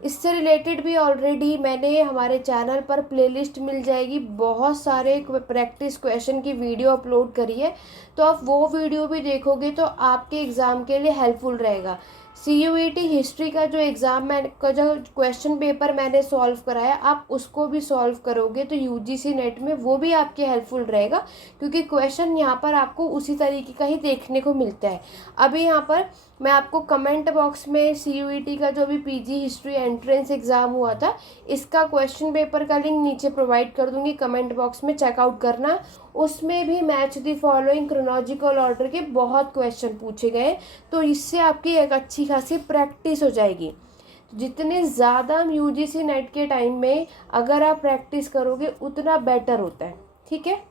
इससे रिलेटेड भी ऑलरेडी मैंने हमारे चैनल पर प्लेलिस्ट मिल जाएगी, बहुत सारे प्रैक्टिस क्वेश्चन की वीडियो अपलोड करी है, तो आप वो वीडियो भी देखोगे तो आपके एग्ज़ाम के लिए हेल्पफुल रहेगा। CUET हिस्ट्री का जो एग्ज़ाम का जो क्वेश्चन पेपर मैंने सॉल्व कराया, आप उसको भी सॉल्व करोगे तो UGC नेट में वो भी आपके हेल्पफुल रहेगा, क्योंकि क्वेश्चन यहाँ पर आपको उसी तरीके का ही देखने को मिलता है। अभी यहाँ पर मैं आपको कमेंट बॉक्स में CUET का जो भी PG हिस्ट्री एंट्रेंस एग्ज़ाम हुआ था इसका क्वेश्चन पेपर का लिंक नीचे प्रोवाइड कर दूंगी, कमेंट बॉक्स में चेकआउट करना। उसमें भी match the following chronological order के बहुत क्वेश्चन पूछे गए, तो इससे आपकी एक अच्छी खासी प्रैक्टिस हो जाएगी। जितने ज़्यादा हम UGC नेट के टाइम में अगर आप प्रैक्टिस करोगे उतना बेटर होता है, ठीक है।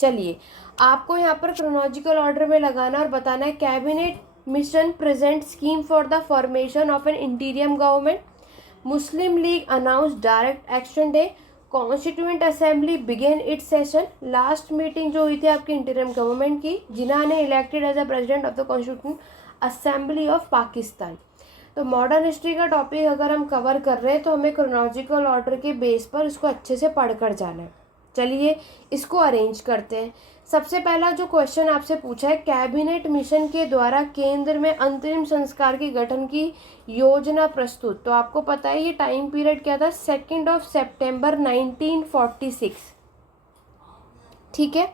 चलिए आपको यहाँ पर क्रोनोलॉजिकल ऑर्डर में लगाना और बताना है, cabinet mission present scheme for the formation of an interim government, Muslim league announce direct action day, constituent assembly began its session. Last meeting जो हुई थी आपकी इंटीरियम गवर्नमेंट की, जिन्होंने elected as a president of the constituent assembly of Pakistan. तो modern history का topic अगर हम कवर कर रहे हैं तो हमें क्रोनोलॉजिकल ऑर्डर के बेस पर इसको अच्छे से पढ़कर जाना है। चलिए इसको अरेंज करते हैं। सबसे पहला जो क्वेश्चन आपसे पूछा है, कैबिनेट मिशन के द्वारा केंद्र में अंतरिम संस्कार के गठन की योजना प्रस्तुत। तो आपको पता है ये टाइम पीरियड क्या था, 2 सितंबर 1946, ठीक है।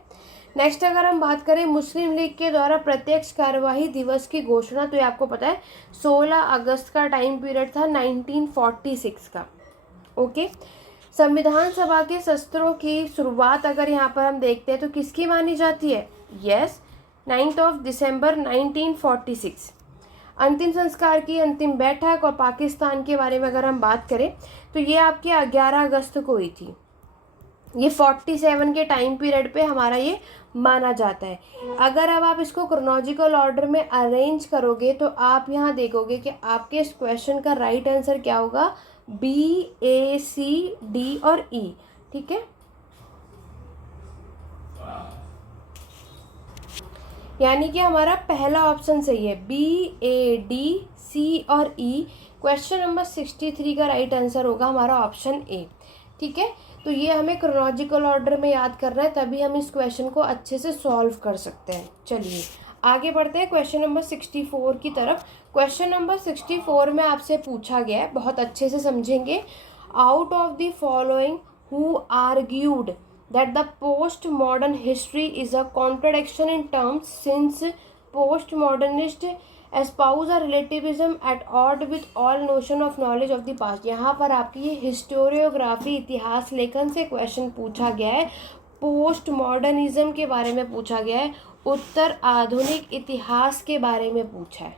नेक्स्ट अगर हम बात करें मुस्लिम लीग के द्वारा प्रत्यक्ष कार्यवाही दिवस की घोषणा, तो ये आपको पता है 16 अगस्त का टाइम पीरियड था 1946 का, ओके। संविधान सभा के सत्रों की शुरुआत अगर यहाँ पर हम देखते हैं तो किसकी मानी जाती है, यस 9 दिसंबर 1946। अंतिम संस्कार की अंतिम बैठक और पाकिस्तान के बारे में अगर हम बात करें तो ये आपके 11 अगस्त को हुई थी। ये 47 के टाइम पीरियड पे हमारा ये माना जाता है। अगर अब आप इसको क्रोनोलॉजिकल ऑर्डर में अरेंज करोगे तो आप यहाँ देखोगे कि आपके इस क्वेश्चन का राइट आंसर क्या होगा, B, A, C, D और E, ठीक है। यानी कि हमारा पहला ऑप्शन सही है, B, A, D, C और E। क्वेश्चन नंबर 63 का राइट आंसर होगा हमारा ऑप्शन A, ठीक है। तो ये हमें क्रोनोलॉजिकल ऑर्डर में याद करना है, तभी हम इस क्वेश्चन को अच्छे से सॉल्व कर सकते हैं। चलिए आगे बढ़ते हैं क्वेश्चन नंबर 64 की तरफ। क्वेश्चन नंबर 64 में आपसे पूछा गया है, बहुत अच्छे से समझेंगे। Out of the following who argued that the post modern history is a contradiction in terms since post modernist espouse a relativism at odd with all notion of knowledge of the past। यहाँ पर आपकी ये historiography इतिहास लेखन से question पूछा गया है, पोस्ट मॉडर्निज्म के बारे में पूछा गया है, उत्तर आधुनिक इतिहास के बारे में पूछा है,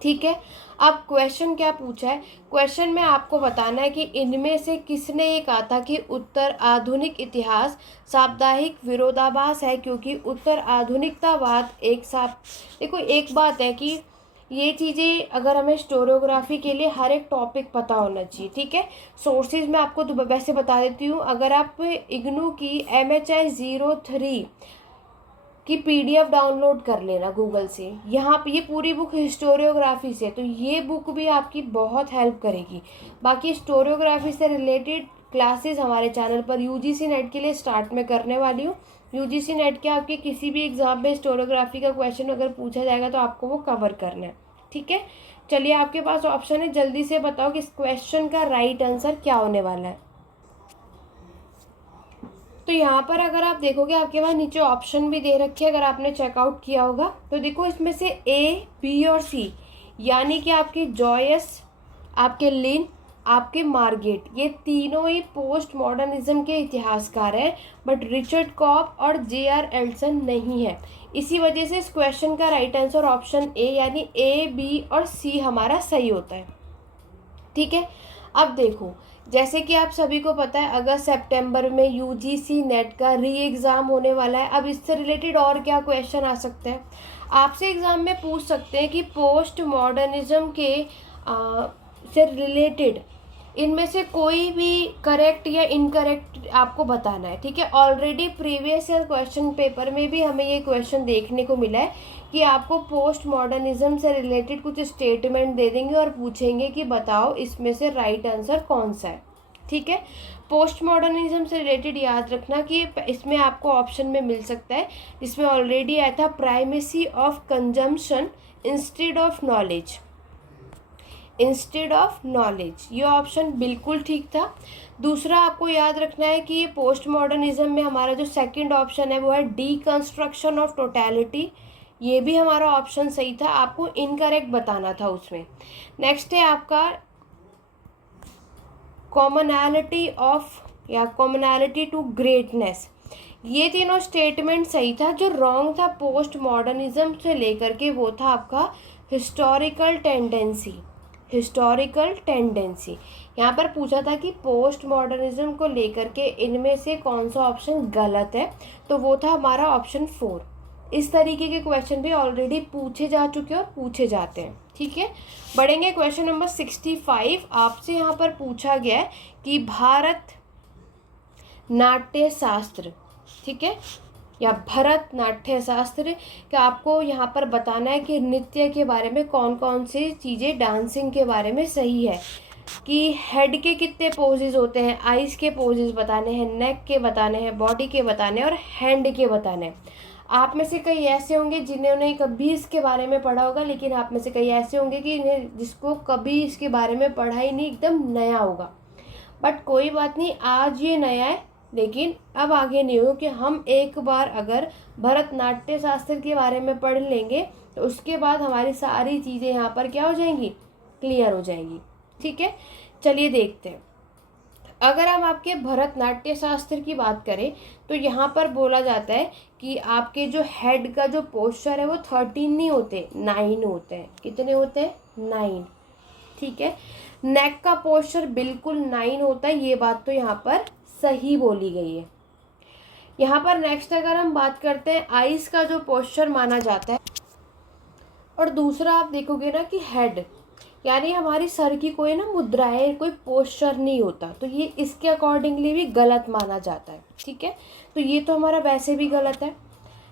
ठीक है। अब क्वेश्चन क्या पूछा है, क्वेश्चन में आपको बताना है कि इनमें से किसने ये कहा था कि उत्तर आधुनिक इतिहास साप्ताहिक विरोधाभास है, क्योंकि उत्तर आधुनिकतावाद एक साथ। देखो एक बात है कि ये चीज़ें अगर हमें स्टोरियोग्राफी के लिए हर एक टॉपिक पता होना चाहिए, ठीक है। सोर्सेज मैं आपको वैसे बता देती हूँ, अगर आप इग्नू की MHI03 की PDF डाउनलोड कर लेना गूगल से, यहाँ पे ये पूरी बुक हिस्टोरियोग्राफी से, तो ये बुक भी आपकी बहुत हेल्प करेगी। बाकी हिस्टोरियोग्राफी से रिलेटेड क्लासेस हमारे चैनल पर UGC नेट के लिए स्टार्ट में करने वाली हूँ। UGC नेट के आपके किसी भी एग्जाम में हिस्टोरियोग्राफी का क्वेश्चन अगर पूछा जाएगा तो आपको वो कवर करना है, ठीक है। चलिए आपके पास ऑप्शन है, जल्दी से बताओ कि इस क्वेश्चन का राइट आंसर क्या होने वाला है। तो यहाँ पर अगर आप देखोगे आपके पास नीचे ऑप्शन भी दे रखे हैं, अगर आपने चेकआउट किया होगा तो देखो इसमें से A, B और C, यानी कि आपके जॉयस, आपके लिन, आपके मार्गेट, ये तीनों ही पोस्ट मॉडर्निज्म के इतिहासकार हैं, बट रिचर्ड कॉप और JR एल्सन नहीं है। इसी वजह से इस क्वेश्चन का राइट आंसर ऑप्शन A यानी A, B और C हमारा सही होता है, ठीक है। अब देखो जैसे कि आप सभी को पता है अगस्त सितंबर में UGC नेट का री एग्ज़ाम होने वाला है। अब इससे रिलेटेड और क्या क्वेश्चन आ सकते हैं, आपसे एग्ज़ाम में पूछ सकते हैं कि पोस्ट मॉडर्निज्म के से रिलेटेड इनमें से कोई भी करेक्ट या इनकरेक्ट आपको बताना है, ठीक है। Already previous year question paper में भी हमें ये क्वेश्चन देखने को मिला है कि आपको पोस्ट मॉडर्निज्म से रिलेटेड कुछ स्टेटमेंट दे देंगे और पूछेंगे कि बताओ इसमें से राइट आंसर कौन सा है, ठीक है। पोस्ट मॉडर्निज्म से रिलेटेड याद रखना कि इसमें आपको ऑप्शन में मिल सकता है, इसमें ऑलरेडी आया था primacy of consumption instead of knowledge, instead of knowledge, ये ऑप्शन बिल्कुल ठीक था। दूसरा आपको याद रखना है कि ये पोस्ट मॉडर्निज्म में हमारा जो सेकंड ऑप्शन है वो है डीकंस्ट्रक्शन ऑफ टोटलिटी, ये भी हमारा ऑप्शन सही था, आपको इनकरेक्ट बताना था उसमें। नेक्स्ट है आपका कॉमनैलिटी ऑफ या कॉमनैलिटी टू ग्रेटनेस, ये तीनों स्टेटमेंट सही था। जो रॉन्ग था पोस्ट मॉडर्निज्म से लेकर के वो था आपका हिस्टोरिकल टेंडेंसी, हिस्टोरिकल टेंडेंसी। यहाँ पर पूछा था कि पोस्ट मॉडर्निज्म को लेकर के इनमें से कौन सा ऑप्शन गलत है, तो वो था हमारा ऑप्शन 4। इस तरीके के क्वेश्चन भी ऑलरेडी पूछे जा चुके हैं और पूछे जाते हैं, ठीक है। बढ़ेंगे क्वेश्चन नंबर 65। आपसे यहाँ पर पूछा गया है कि भारत नाट्य शास्त्र, ठीक है, या भरतनाट्य शास्त्र का आपको यहाँ पर बताना है कि नृत्य के बारे में कौन कौन सी चीज़ें डांसिंग के बारे में सही है, कि हेड के कितने पोजेज होते हैं, आइज़ के पोजेज बताने हैं, नेक के बताने हैं, बॉडी के बताने हैं और हैंड के बताने हैं। आप में से कई ऐसे होंगे जिन्होंने कभी इसके बारे में पढ़ा होगा, लेकिन आप में से कई ऐसे होंगे कि जिसको कभी इसके बारे में पढ़ा ही नहीं, एकदम नया होगा। बट कोई बात नहीं, आज ये नया है लेकिन अब आगे नहीं हो कि हम एक बार अगर भरतनाट्य शास्त्र के बारे में पढ़ लेंगे तो उसके बाद हमारी सारी चीज़ें यहाँ पर क्या हो जाएंगी, क्लियर हो जाएंगी, ठीक है। चलिए देखते हैं, अगर हम आपके भरतनाट्य शास्त्र की बात करें तो यहाँ पर बोला जाता है कि आपके जो हेड का जो पोस्चर है वो 13 नहीं होते, 9 होते हैं। कितने होते हैं, 9, ठीक है। नेक का पोस्चर बिल्कुल 9 होता है, ये बात तो यहाँ पर सही बोली गई है। यहाँ पर नेक्स्ट अगर हम बात करते हैं आइज का जो पोस्चर माना जाता है, और दूसरा आप देखोगे ना कि हेड यानी हमारी सर की कोई ना मुद्राएं, कोई पोस्चर नहीं होता, तो ये इसके अकॉर्डिंगली भी गलत माना जाता है, ठीक है। तो ये तो हमारा वैसे भी गलत है।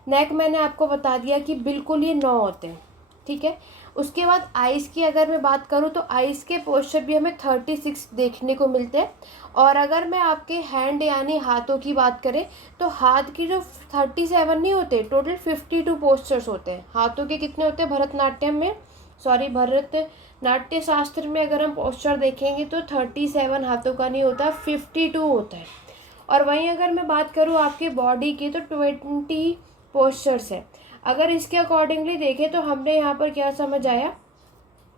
नेक मैंने आपको बता दिया कि बिल्कुल ये 9 होते हैं, ठीक है। उसके बाद आइज़ की अगर मैं बात करूँ तो आइज़ के पोस्चर भी हमें 36 देखने को मिलते हैं। और अगर मैं आपके हैंड यानी हाथों की बात करें तो हाथ की जो 37 नहीं होते, टोटल 52 पोस्चर्स होते हैं। हाथों के कितने होते हैं भरतनाट्यम में, भरतनाट्य शास्त्र में अगर हम पोस्चर देखेंगे तो 37 हाथों का नहीं होता, 52 होता है। और वहीं अगर मैं बात करूँ आपके बॉडी की तो 20 पोस्चर्स है। अगर इसके अकॉर्डिंगली देखें तो हमने यहाँ पर क्या समझ आया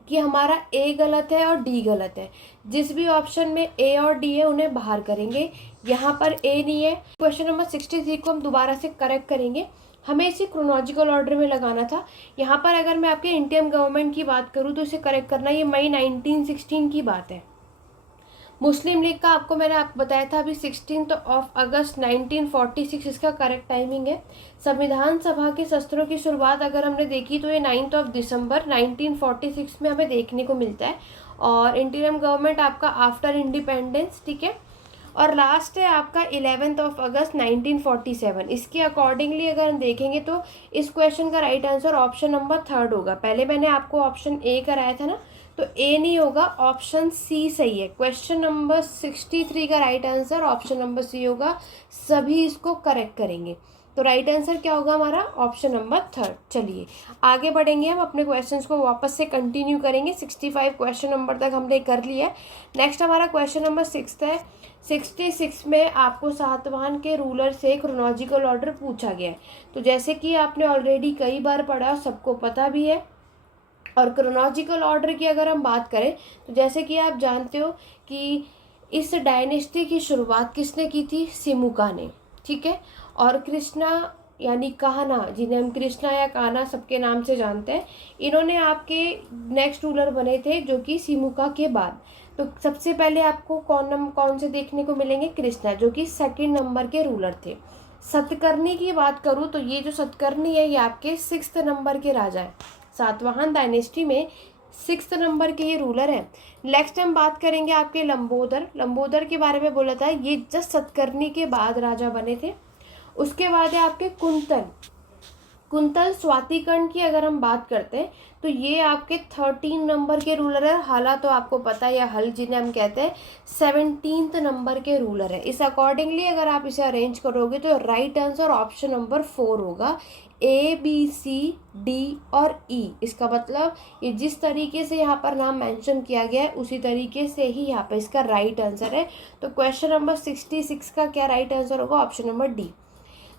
कि हमारा ए गलत है और डी गलत है। जिस भी ऑप्शन में ए और डी है उन्हें बाहर करेंगे, यहाँ पर ए नहीं है। क्वेश्चन नंबर 63 को हम दोबारा से करेक्ट करेंगे, हमें इसे क्रोनोलॉजिकल ऑर्डर में लगाना था। यहाँ पर अगर मैं आपके इंडियन गवर्नमेंट की बात करूँ तो इसे करेक्ट करना, ये मई 1916 की बात है। मुस्लिम लीग का आपको मैंने बताया था अभी 16 अगस्त 1946 इसका करेक्ट टाइमिंग है। संविधान सभा के सत्रों की शुरुआत अगर हमने देखी तो ये 9 दिसंबर 1946 में हमें देखने को मिलता है, और इंटीरियम गवर्नमेंट आपका आफ्टर इंडिपेंडेंस, ठीक है। और लास्ट है आपका 11 अगस्त 1947। इसके अकॉर्डिंगली अगर हम देखेंगे तो इस क्वेश्चन का राइट आंसर ऑप्शन नंबर 3 होगा। पहले मैंने आपको ऑप्शन ए कराया था ना, तो ए नहीं होगा, ऑप्शन सी सही है। क्वेश्चन नंबर 63 का right answer option number C होगा। सभी इसको करेक्ट करेंगे, तो राइट आंसर क्या होगा हमारा, ऑप्शन नंबर 3। चलिए आगे बढ़ेंगे, हम अपने क्वेश्चंस को वापस से कंटिन्यू करेंगे। 65 क्वेश्चन नंबर तक हमने कर लिया है। नेक्स्ट हमारा क्वेश्चन नंबर 6 है। 66 में आपको सातवाहन के रूलर से क्रोनोलॉजिकल ऑर्डर पूछा गया है। तो जैसे कि आपने ऑलरेडी कई बार पढ़ा, सबको पता भी है। और क्रोनोलॉजिकल ऑर्डर की अगर हम बात करें तो जैसे कि आप जानते हो कि इस डायनेस्टी की शुरुआत किसने की थी, सिमुका ने, ठीक है। और कृष्णा यानी कान्हा, जिन्हें हम कृष्णा या कान्हा सबके नाम से जानते हैं, इन्होंने आपके नेक्स्ट रूलर बने थे जो कि सिमुका के बाद। तो सबसे पहले आपको कौन से देखने को मिलेंगे, कृष्णा, जो कि सेकंड नंबर के रूलर थे। सतकर्णी की बात करूँ तो ये जो सतकर्णी है ये आपके 6th नंबर के राजा हैं। सातवाहन डायनेस्टी में 6th नंबर के ये रूलर हैं। नेक्स्ट हम बात करेंगे आपके लंबोदर के बारे में बोला था, ये जस्ट सतकर्णी के बाद राजा बने थे। उसके बाद है आपके कुंतल स्वातिकर्ण की अगर हम बात करते हैं तो ये आपके 13 नंबर के रूलर है। हाला तो आपको पता है, या हल जिन्हें हम कहते हैं 17th नंबर के रूलर है। इस अकॉर्डिंगली अगर आप इसे अरेंज करोगे तो राइट आंसर ऑप्शन नंबर 4 होगा। ए बी सी डी और ई, इसका मतलब ये जिस तरीके से यहाँ पर नाम मेंशन किया गया है उसी तरीके से ही यहाँ पर इसका राइट आंसर है। तो क्वेश्चन नंबर 66 का क्या राइट आंसर होगा, ऑप्शन नंबर डी।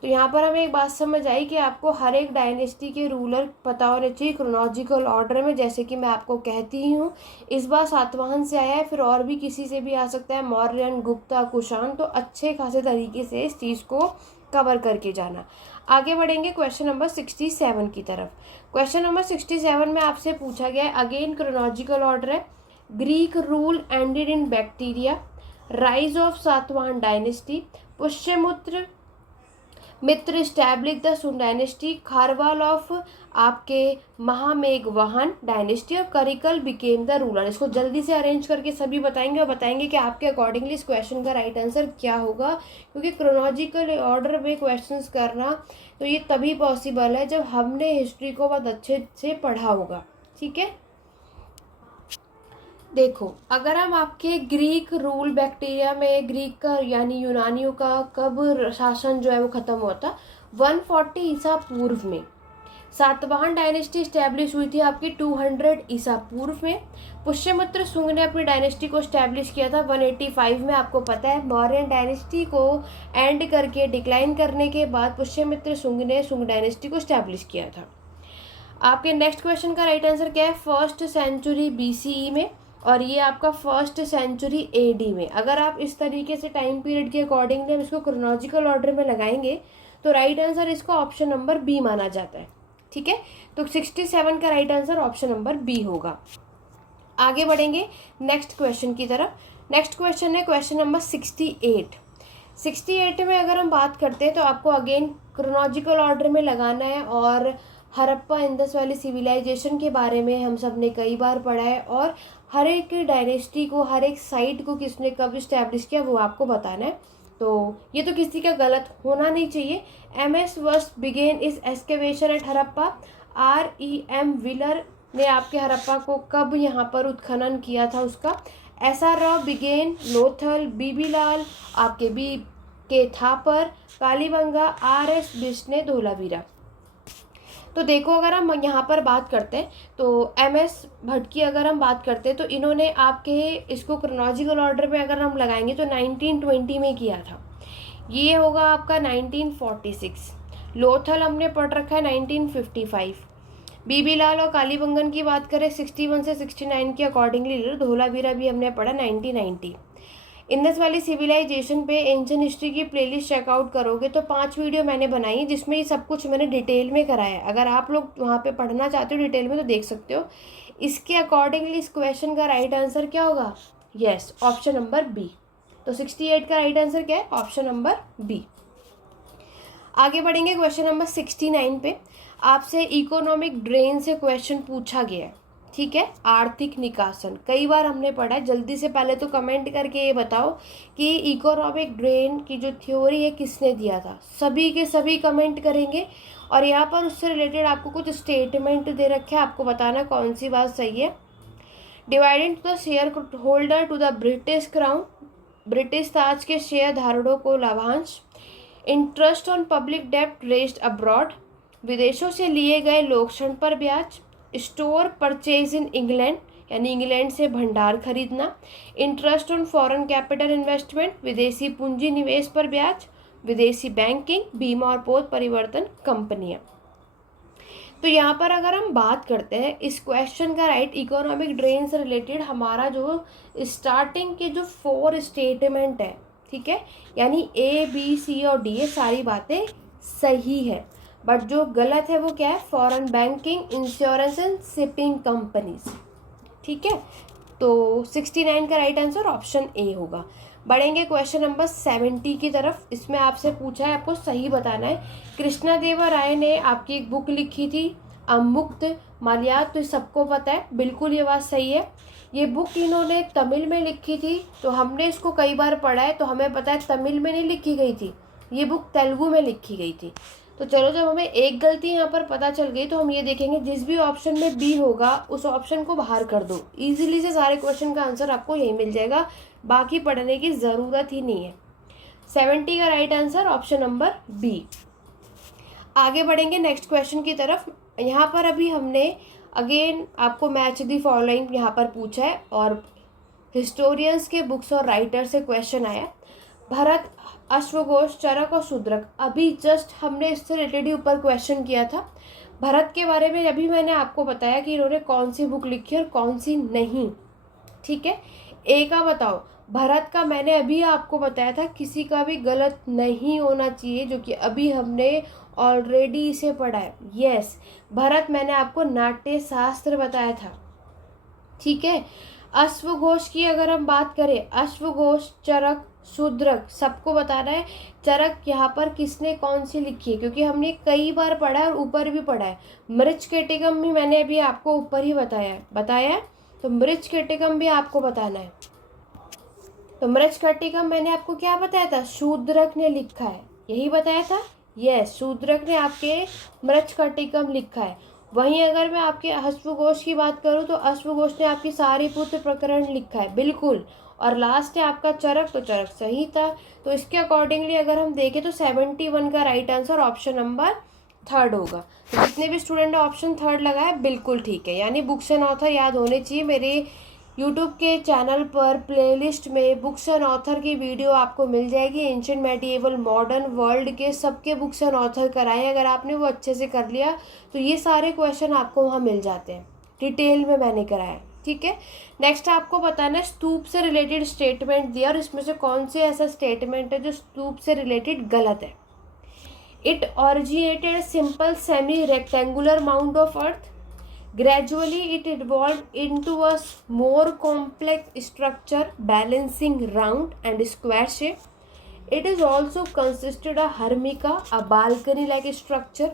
तो यहाँ पर हमें एक बात समझ आई कि आपको हर एक डायनेस्टी के रूलर पता होने चाहिए क्रोनोलॉजिकल ऑर्डर में, जैसे कि मैं आपको कहती ही हूँ। इस बार सातवाहन से आया है, फिर और भी किसी से भी आ सकता है, मौर्यन, गुप्ता, कुषाण। तो अच्छे खासे तरीके से इस चीज़ को कवर करके जाना। आगे बढ़ेंगे क्वेश्चन नंबर 67 की तरफ। क्वेश्चन नंबर 67 में आपसे पूछा गया है, अगेन क्रोनोलॉजिकल ऑर्डर है। Greek rule ended in bacteria, rise of Satavahana dynasty, Pushyamitra establish the soon dynasty, Kharwal of आपके महामेघवाहन डायनेस्टी, और करिकल बिकेम द रूलर। इसको जल्दी से अरेंज करके सभी बताएंगे और बताएंगे कि आपके अकॉर्डिंगली इस क्वेश्चन का राइट आंसर क्या होगा। क्योंकि क्रोनोलॉजिकल ऑर्डर में क्वेश्चंस करना तो ये तभी पॉसिबल है जब हमने हिस्ट्री को बहुत अच्छे से पढ़ा होगा, ठीक है। देखो, अगर हम आपके ग्रीक रूल बैक्टीरिया में, ग्रीक का यानी यूनानियों का कब शासन जो है वो खत्म हुआ था, 140 ईसा पूर्व में। सातवाहन डायनेस्टी स्टैब्लिश हुई थी आपकी 200 ईसा पूर्व में। पुष्यमित्र शुंग ने अपनी डायनेस्टी को स्टैब्लिश किया था 185 में। आपको पता है मौर्यन डायनेस्टी को एंड करके डिक्लाइन करने के बाद पुष्यमित्र शुंग ने शुंग डायनेस्टी को स्टैब्लिश किया था। आपके नेक्स्ट क्वेश्चन का राइट आंसर क्या है, 1st सेंचुरी BCE में, और ये आपका 1st सेंचुरी AD में। अगर आप इस तरीके से टाइम पीरियड के अकॉर्डिंगली हम इसको क्रोनोलॉजिकल ऑर्डर में लगाएंगे तो राइट आंसर इसका ऑप्शन नंबर बी माना जाता है, ठीक है। तो 67 का right answer option number B होगा। आगे बढ़ेंगे नेक्स्ट क्वेश्चन की तरफ। नेक्स्ट क्वेश्चन है क्वेश्चन नंबर 68। 68 में अगर हम बात करते हैं तो आपको अगेन क्रोनोलॉजिकल ऑर्डर में लगाना है, और हड़प्पा इंडस वैली सिविलाइजेशन के बारे में हम सब ने कई बार पढ़ा है, और हर एक डायनेस्टी को, हर एक साइट को किसने कब इस्टेब्लिश किया वो आपको बताना है। तो ये तो किसी का गलत होना नहीं चाहिए। MS first began his excavation at Harappa. REM Wheeler ने आपके हड़प्पा को कब यहाँ पर उत्खनन किया था उसका। SR राव बिगेन लोथल, बीबीलाल आपके बी के थापर, कालीबंगा, RS बिश्ने, धोलावीरा। तो देखो, अगर हम यहाँ पर बात करते हैं तो MS भट्ट की अगर हम बात करते हैं तो इन्होंने आपके इसको क्रोनोलॉजिकल ऑर्डर में अगर हम लगाएंगे तो 1920 में किया था। ये होगा आपका 1946। लोथल हमने पढ़ रखा है 1955। बीबीलाल और कालीबंगन की बात करें 61 से 69 के अकॉर्डिंगली। धोलावीरा भी हमने पढ़ा 1990। इंडस वैली सिविलाइजेशन पे एंशिएंट हिस्ट्री की प्लेलिस्ट चेकआउट करोगे तो 5 वीडियो मैंने बनाई है जिसमें ये सब कुछ मैंने डिटेल में कराया है। अगर आप लोग वहाँ पे पढ़ना चाहते हो डिटेल में तो देख सकते हो। इसके अकॉर्डिंगली इस क्वेश्चन का राइट आंसर क्या होगा? Yes, option number B. तो 68 का राइट आंसर क्या है? Option number B. आगे बढ़ेंगे क्वेश्चन नंबर 69 पे। आपसे इकोनॉमिक ड्रेन से क्वेश्चन पूछा गया है, ठीक है। आर्थिक निकासन कई बार हमने पढ़ा है। जल्दी से पहले तो कमेंट करके ये बताओ कि इकोनॉमिक ड्रेन की जो थ्योरी है किसने दिया था। सभी के सभी कमेंट करेंगे और यहाँ पर उससे रिलेटेड आपको कुछ स्टेटमेंट दे रखे हैं, आपको बताना कौन सी बात सही है। Divided to the shareholder to the British crown, British ताज के शेयर धारकों को लाभांश। इंटरेस्ट ऑन पब्लिक डेब्ट रेज्ड अब्रॉड, विदेशों से लिए गए लोक ऋण पर ब्याज। स्टोर परचेज इन इंग्लैंड, यानी इंग्लैंड से भंडार खरीदना। Interest on foreign capital investment, विदेशी पूंजी निवेश पर ब्याज। विदेशी बैंकिंग, बीमा और पोत परिवर्तन कंपनियां। तो यहाँ पर अगर हम बात करते हैं इस क्वेश्चन का राइट इकोनॉमिक ड्रेन से रिलेटेड हमारा जो स्टार्टिंग के जो 4 स्टेटमेंट है, ठीक है, यानी ए बी सी और डी, ये सारी बातें सही है। बट जो गलत है वो क्या है? Foreign banking, insurance and shipping companies, ठीक है। तो 69 का राइट आंसर ऑप्शन ए होगा। बढ़ेंगे क्वेश्चन नंबर 70 की तरफ। इसमें आपसे पूछा है, आपको सही बताना है। कृष्णा देवा राय ने आपकी एक बुक लिखी थी अमुक्त माल्यात, तो सबको पता है, बिल्कुल ये बात सही है। ये बुक इन्होंने तमिल में लिखी थी, तो हमने इसको कई बार पढ़ा है, तो हमें पता है तमिल में नहीं लिखी गई थी, ये बुक तेलुगु में लिखी गई थी। तो चलो, जब हमें एक गलती यहाँ पर पता चल गई तो हम ये देखेंगे जिस भी ऑप्शन में बी होगा उस ऑप्शन को बाहर कर दो। इजीली से सारे क्वेश्चन का आंसर आपको यही मिल जाएगा, बाकी पढ़ने की ज़रूरत ही नहीं है। 70 का right answer option number B. आगे बढ़ेंगे नेक्स्ट क्वेश्चन की तरफ। यहाँ पर अभी हमने अगेन आपको मैच दी फॉलोइंग यहाँ पर पूछा है और हिस्टोरियंस के बुक्स और राइटर से क्वेश्चन आया। भरत, अश्वघोष, चरक और शूद्रक, अभी जस्ट हमने इससे रिलेटेड ही ऊपर क्वेश्चन किया था। भरत के बारे में अभी मैंने आपको बताया कि इन्होंने कौन सी बुक लिखी और कौन सी नहीं, ठीक है। ए का बताओ। भरत का मैंने अभी आपको बताया था, किसी का भी गलत नहीं होना चाहिए, जो कि अभी हमने ऑलरेडी इसे पढ़ा है। यस, भरत मैंने आपको नाट्य शास्त्र बताया था, ठीक है। अश्वघोष की अगर हम बात करें, अश्वघोष, चरक, शूद्रक, सबको बताना है। चरक यहाँ पर किसने कौन सी लिखी है, क्योंकि हमने कई बार पढ़ा है और ऊपर भी पढ़ा है। मृच्छकटिकम भी मैंने अभी आपको ऊपर ही बताया है, तो मृच्छकटिकम भी आपको बताना है। तो मृच्छकटिकम मैंने आपको क्या बताया था? शूद्रक ने लिखा है, यही बताया था। यस, शूद्रक ने आपके मृच्छकटिकम लिखा है। वहीं अगर मैं आपके अश्वघोष की बात करूं तो अश्वघोष ने आपकी सारीपुत्र प्रकरण लिखा है, बिल्कुल। और लास्ट है आपका चरक, तो चरक सही था। तो इसके अकॉर्डिंगली अगर हम देखें तो 71 का right answer option number third होगा। तो जितने भी स्टूडेंट ऑप्शन थर्ड लगाए बिल्कुल ठीक है, यानी बुक्स एंड ऑथर याद होने चाहिए। मेरे यूट्यूब के चैनल पर प्लेलिस्ट में बुक्स एंड ऑथर की वीडियो आपको मिल जाएगी। एंशिएंट, मेडिएवल, मॉडर्न, वर्ल्ड के सबके बुक्स एंड ऑथर कराए। अगर आपने वो अच्छे से कर लिया तो ये सारे क्वेश्चन आपको वहाँ मिल जाते हैं, डिटेल में मैंने कराया, ठीक है। नेक्स्ट आपको बताना है स्तूप से रिलेटेड स्टेटमेंट दिया और इसमें से कौन से ऐसा स्टेटमेंट है जो स्तूप से रिलेटेड गलत है। It originated simple semi rectangular mount of earth, gradually it evolved into a more complex structure balancing round and square shape. It is also consisted of hermica, a balcony like structure.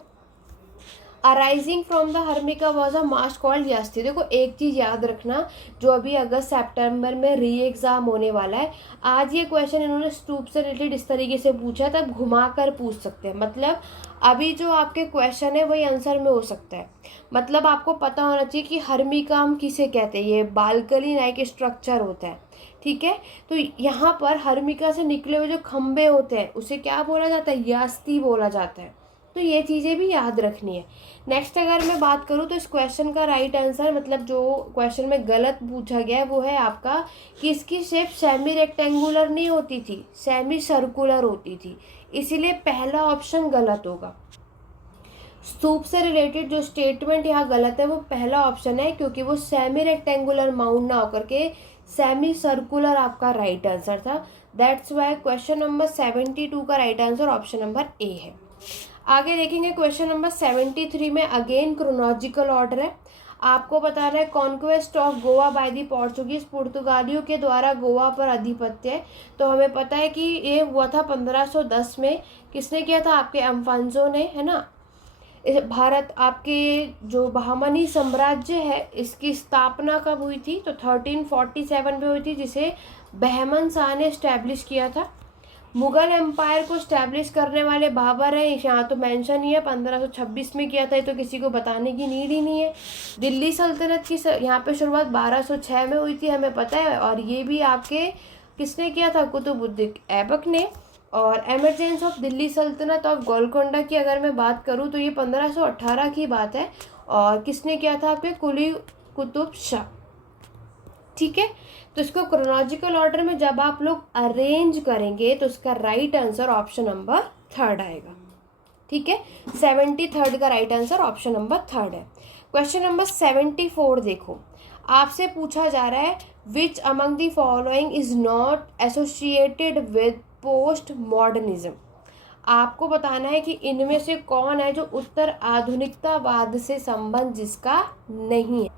Arising from the harmika was a mass called yashti. देखो एक चीज़ याद रखना, जो अभी अगस्त सितंबर में री exam होने वाला है, आज ये क्वेश्चन इन्होंने स्तूप से रिलेटेड इस तरीके से पूछा है, तब घुमा कर पूछ सकते हैं। मतलब अभी जो आपके क्वेश्चन है वही आंसर में हो सकता है। मतलब आपको पता होना चाहिए कि हर्मिका हम किसे कहते हैं, ये बालकनी लाइक स्ट्रक्चर होता है, ठीक है। तो यहाँ पर हर्मिका से निकले हुए जो खंबे होते हैं उसे क्या बोला जाता है? यास्ती बोला जाता है। तो ये चीज़ें भी याद रखनी है। नेक्स्ट अगर मैं बात करूँ तो इस क्वेश्चन का राइट आंसर, मतलब जो क्वेश्चन में गलत पूछा गया है वो है आपका कि इसकी शेप सेमी रेक्टेंगुलर नहीं होती थी, सेमी सर्कुलर होती थी, इसीलिए पहला ऑप्शन गलत होगा। स्तूप से रिलेटेड जो स्टेटमेंट यहाँ गलत है वो पहला ऑप्शन है, क्योंकि वो सेमी रेक्टेंगुलर माउंट ना होकर के सेमी सर्कुलर आपका राइट आंसर था। दैट्स वाई क्वेश्चन नंबर 72 का राइट आंसर ऑप्शन नंबर ए है। आगे देखेंगे क्वेश्चन नंबर 73 में अगेन क्रोनोलॉजिकल ऑर्डर है। आपको बताना है conquest of Goa by the Portuguese, पुर्तगालियों के द्वारा गोवा पर आधिपत्य है। तो हमें पता है कि ये हुआ था 1510 में। किसने किया था? आपके अल्फांसो ने, है ना। भारत आपके जो बहामनी साम्राज्य है इसकी स्थापना कब हुई थी? तो 1347 में हुई थी, जिसे बहमन शाह ने इस्टेब्लिश किया था। मुगल एम्पायर को स्टैब्लिश करने वाले बाबर हैं, यहाँ तो मेंशन ही है, 1526 में किया था। ये तो किसी को बताने की नीड ही नहीं है। दिल्ली सल्तनत की यहाँ पे शुरुआत 1206 में हुई थी, हमें पता है। और ये भी आपके किसने किया था? कुतुबुद्दीन ऐबक ने। और एमरजेंस ऑफ दिल्ली सल्तनत ऑफ गोलकोंडा की अगर मैं बात करूँ तो ये 1518 की बात है। और किसने किया था? आपके कुली कुतुब शाह। ठीक है, तो इसको क्रोनोलॉजिकल ऑर्डर में जब आप लोग अरेंज करेंगे तो इसका राइट आंसर ऑप्शन नंबर 3 आएगा। ठीक है, 73 का राइट आंसर ऑप्शन नंबर 3 है। क्वेश्चन नंबर 74 देखो, आपसे पूछा जा रहा है which among the following is not associated with post modernism. आपको बताना है कि इनमें से कौन है जो उत्तर आधुनिकतावाद से संबंध जिसका नहीं है।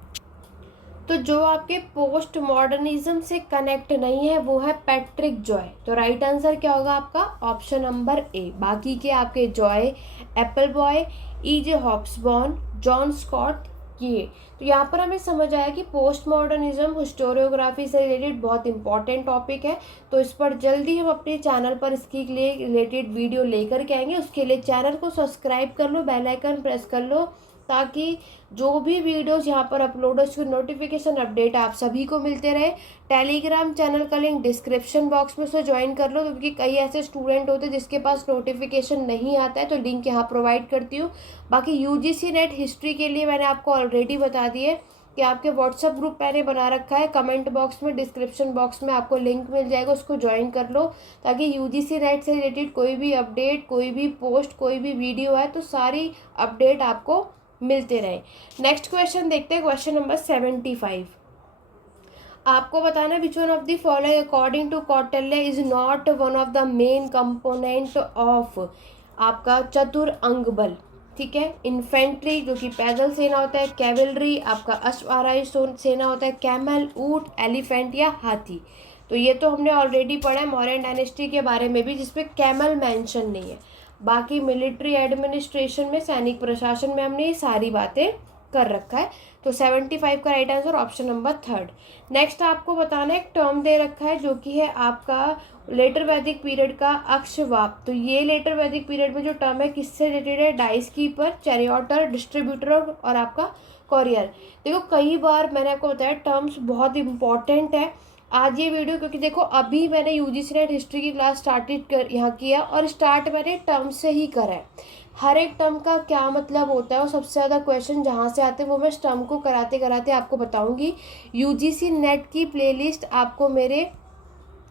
तो जो आपके पोस्ट मॉडर्निज्म से कनेक्ट नहीं है वो है पैट्रिक जॉय। तो राइट आंसर क्या होगा आपका? Option number A. बाकी के आपके Joyce, Appleby, E.J. Hobsbawm, John Scott, ये। तो यहाँ पर हमें समझ आया कि पोस्ट मॉडर्निज्म हिस्टोरियोग्राफी से रिलेटेड बहुत इंपॉर्टेंट टॉपिक है। तो इस पर जल्दी हम अपने चैनल पर इसके लिए रिलेटेड वीडियो लेकर के आएंगे। उसके लिए चैनल को सब्सक्राइब कर लो, बेल आइकन प्रेस कर लो, ताकि जो भी वीडियोस यहाँ पर अपलोड हो उसकी नोटिफिकेशन अपडेट आप सभी को मिलते रहे। टेलीग्राम चैनल का लिंक डिस्क्रिप्शन बॉक्स में से ज्वाइन कर लो, क्योंकि कई ऐसे स्टूडेंट होते हैं जिसके पास नोटिफिकेशन नहीं आता है, तो लिंक यहाँ प्रोवाइड करती हूँ। बाकी यूजीसी नेट हिस्ट्री के लिए मैंने आपको ऑलरेडी बता दिए कि आपके व्हाट्सएप ग्रुप मैंने बना रखा है। कमेंट बॉक्स में, डिस्क्रिप्शन बॉक्स में आपको लिंक मिल जाएगा, उसको ज्वाइन कर लो, ताकि यूजीसी नेट से रिलेटेड कोई भी अपडेट, कोई भी पोस्ट, कोई भी वीडियो है तो सारी अपडेट आपको मिलते रहे। नेक्स्ट क्वेश्चन देखते हैं, क्वेश्चन नंबर 75। आपको बताना which one of the following according to Kautilya is not one of the main component of आपका चतुरंग बल। ठीक है, इन्फेंट्री जो कि पैदल सेना होता है, कैवलरी आपका अश्वारोही सेना होता है, कैमल, ऊंट, एलिफेंट या हाथी। तो ये तो हमने ऑलरेडी पढ़ा है मौर्यन डायनेस्टी के बारे में भी, जिसमें कैमल मेंशन नहीं है। बाकी मिलिट्री एडमिनिस्ट्रेशन में, सैनिक प्रशासन में हमने ये सारी बातें कर रखा है। तो 75 का right answer option number 3। Next आपको बताना है, एक टर्म दे रखा है जो कि है आपका लेटर वैदिक पीरियड का अक्षवाप। तो ये लेटर वैदिक पीरियड में जो टर्म है किससे रिलेटेड है? डाइस कीपर, चैरियटर, डिस्ट्रीब्यूटर और आपका कॉरियर। देखो कई बार मैंने आपको बताया टर्म्स बहुत इंपॉर्टेंट है। आज ये वीडियो क्योंकि देखो अभी मैंने यूजीसी नेट हिस्ट्री की क्लास स्टार्टेड कर यहाँ किया, और स्टार्ट मैंने टर्म से ही करा है। हर एक टर्म का क्या मतलब होता है और सबसे ज़्यादा क्वेश्चन जहाँ से आते हैं वो मैं इस टर्म को कराते कराते आपको बताऊँगी। यूजीसी नेट की प्लेलिस्ट आपको मेरे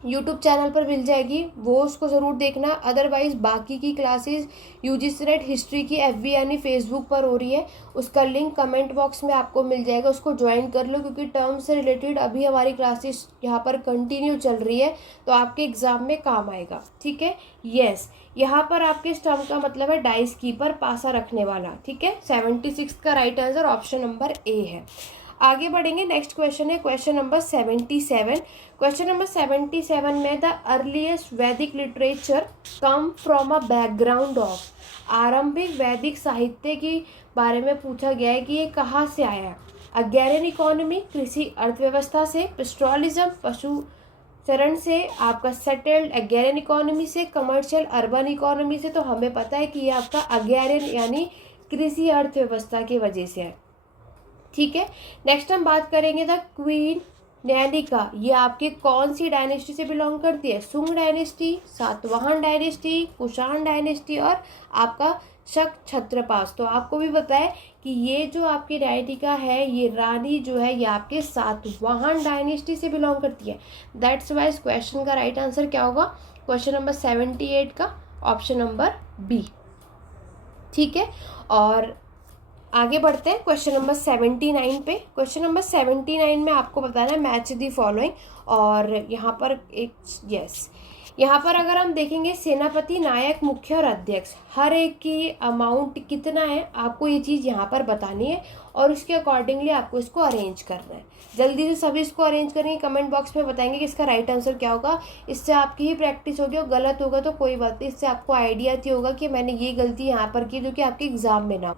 यूट्यूब चैनल पर मिल जाएगी, वो उसको ज़रूर देखना। अदरवाइज़ बाकी की क्लासेस यूजीसी नेट हिस्ट्री की FB यानी फेसबुक पर हो रही है, उसका लिंक कमेंट बॉक्स में आपको मिल जाएगा, उसको ज्वाइन कर लो, क्योंकि टर्म से रिलेटेड अभी हमारी क्लासेस यहाँ पर कंटिन्यू चल रही है, तो आपके एग्ज़ाम में काम आएगा। ठीक है, यस, यहाँ पर आपके इस टर्म का मतलब है डाइस कीपर, पासा रखने वाला। ठीक है, 76 का राइट आंसर ऑप्शन नंबर ए है। आगे बढ़ेंगे, नेक्स्ट क्वेश्चन है क्वेश्चन नंबर 77। क्वेश्चन नंबर 77 में द अर्लीस्ट वैदिक literature come from a background of. आरंभिक वैदिक साहित्य के बारे में पूछा गया है कि ये कहाँ से आया है? अग्रैरियन इकोनॉमी, कृषि अर्थव्यवस्था से, पेस्टोरलिज्म पशु चरण से, आपका सेटल्ड अग्रैरियन इकोनॉमी से, कमर्शियल अर्बन इकोनॉमी से। तो हमें पता है कि ये आपका अग्रैरियन यानी कृषि अर्थव्यवस्था की वजह से है। ठीक है, नेक्स्ट हम बात करेंगे द क्वीन नैनिका। ये आपके कौन सी डायनेस्टी से बिलोंग करती है? सुंग dynasty, Satavahana dynasty, Kushan dynasty और आपका शक छत्रपास। तो आपको भी पता है कि ये जो आपकी नैनिका है, ये रानी जो है ये आपके सातवाहन डायनेस्टी से बिलोंग करती है। दैट्स वाइज क्वेश्चन का राइट आंसर क्या होगा? क्वेश्चन नंबर 78 का ऑप्शन नंबर बी। ठीक है, और आगे बढ़ते हैं क्वेश्चन नंबर 79 पे। क्वेश्चन नंबर 79 में आपको बताना है मैच दी फॉलोइंग, और यहाँ पर एक यहाँ पर अगर हम देखेंगे सेनापति, नायक, मुख्य और अध्यक्ष, हर एक की अमाउंट कितना है आपको ये चीज़ यहाँ पर बतानी है, और उसके अकॉर्डिंगली आपको इसको अरेंज करना है। जल्दी से सभी इसको अरेंज करेंगे, कमेंट बॉक्स में बताएंगे कि इसका राइट आंसर क्या होगा। इससे आपकी ही प्रैक्टिस होगी, और गलत होगा तो कोई बात नहीं, इससे आपको आइडिया ही होगा कि मैंने ये गलती यहाँ पर की जो कि आपके एग्जाम में ना।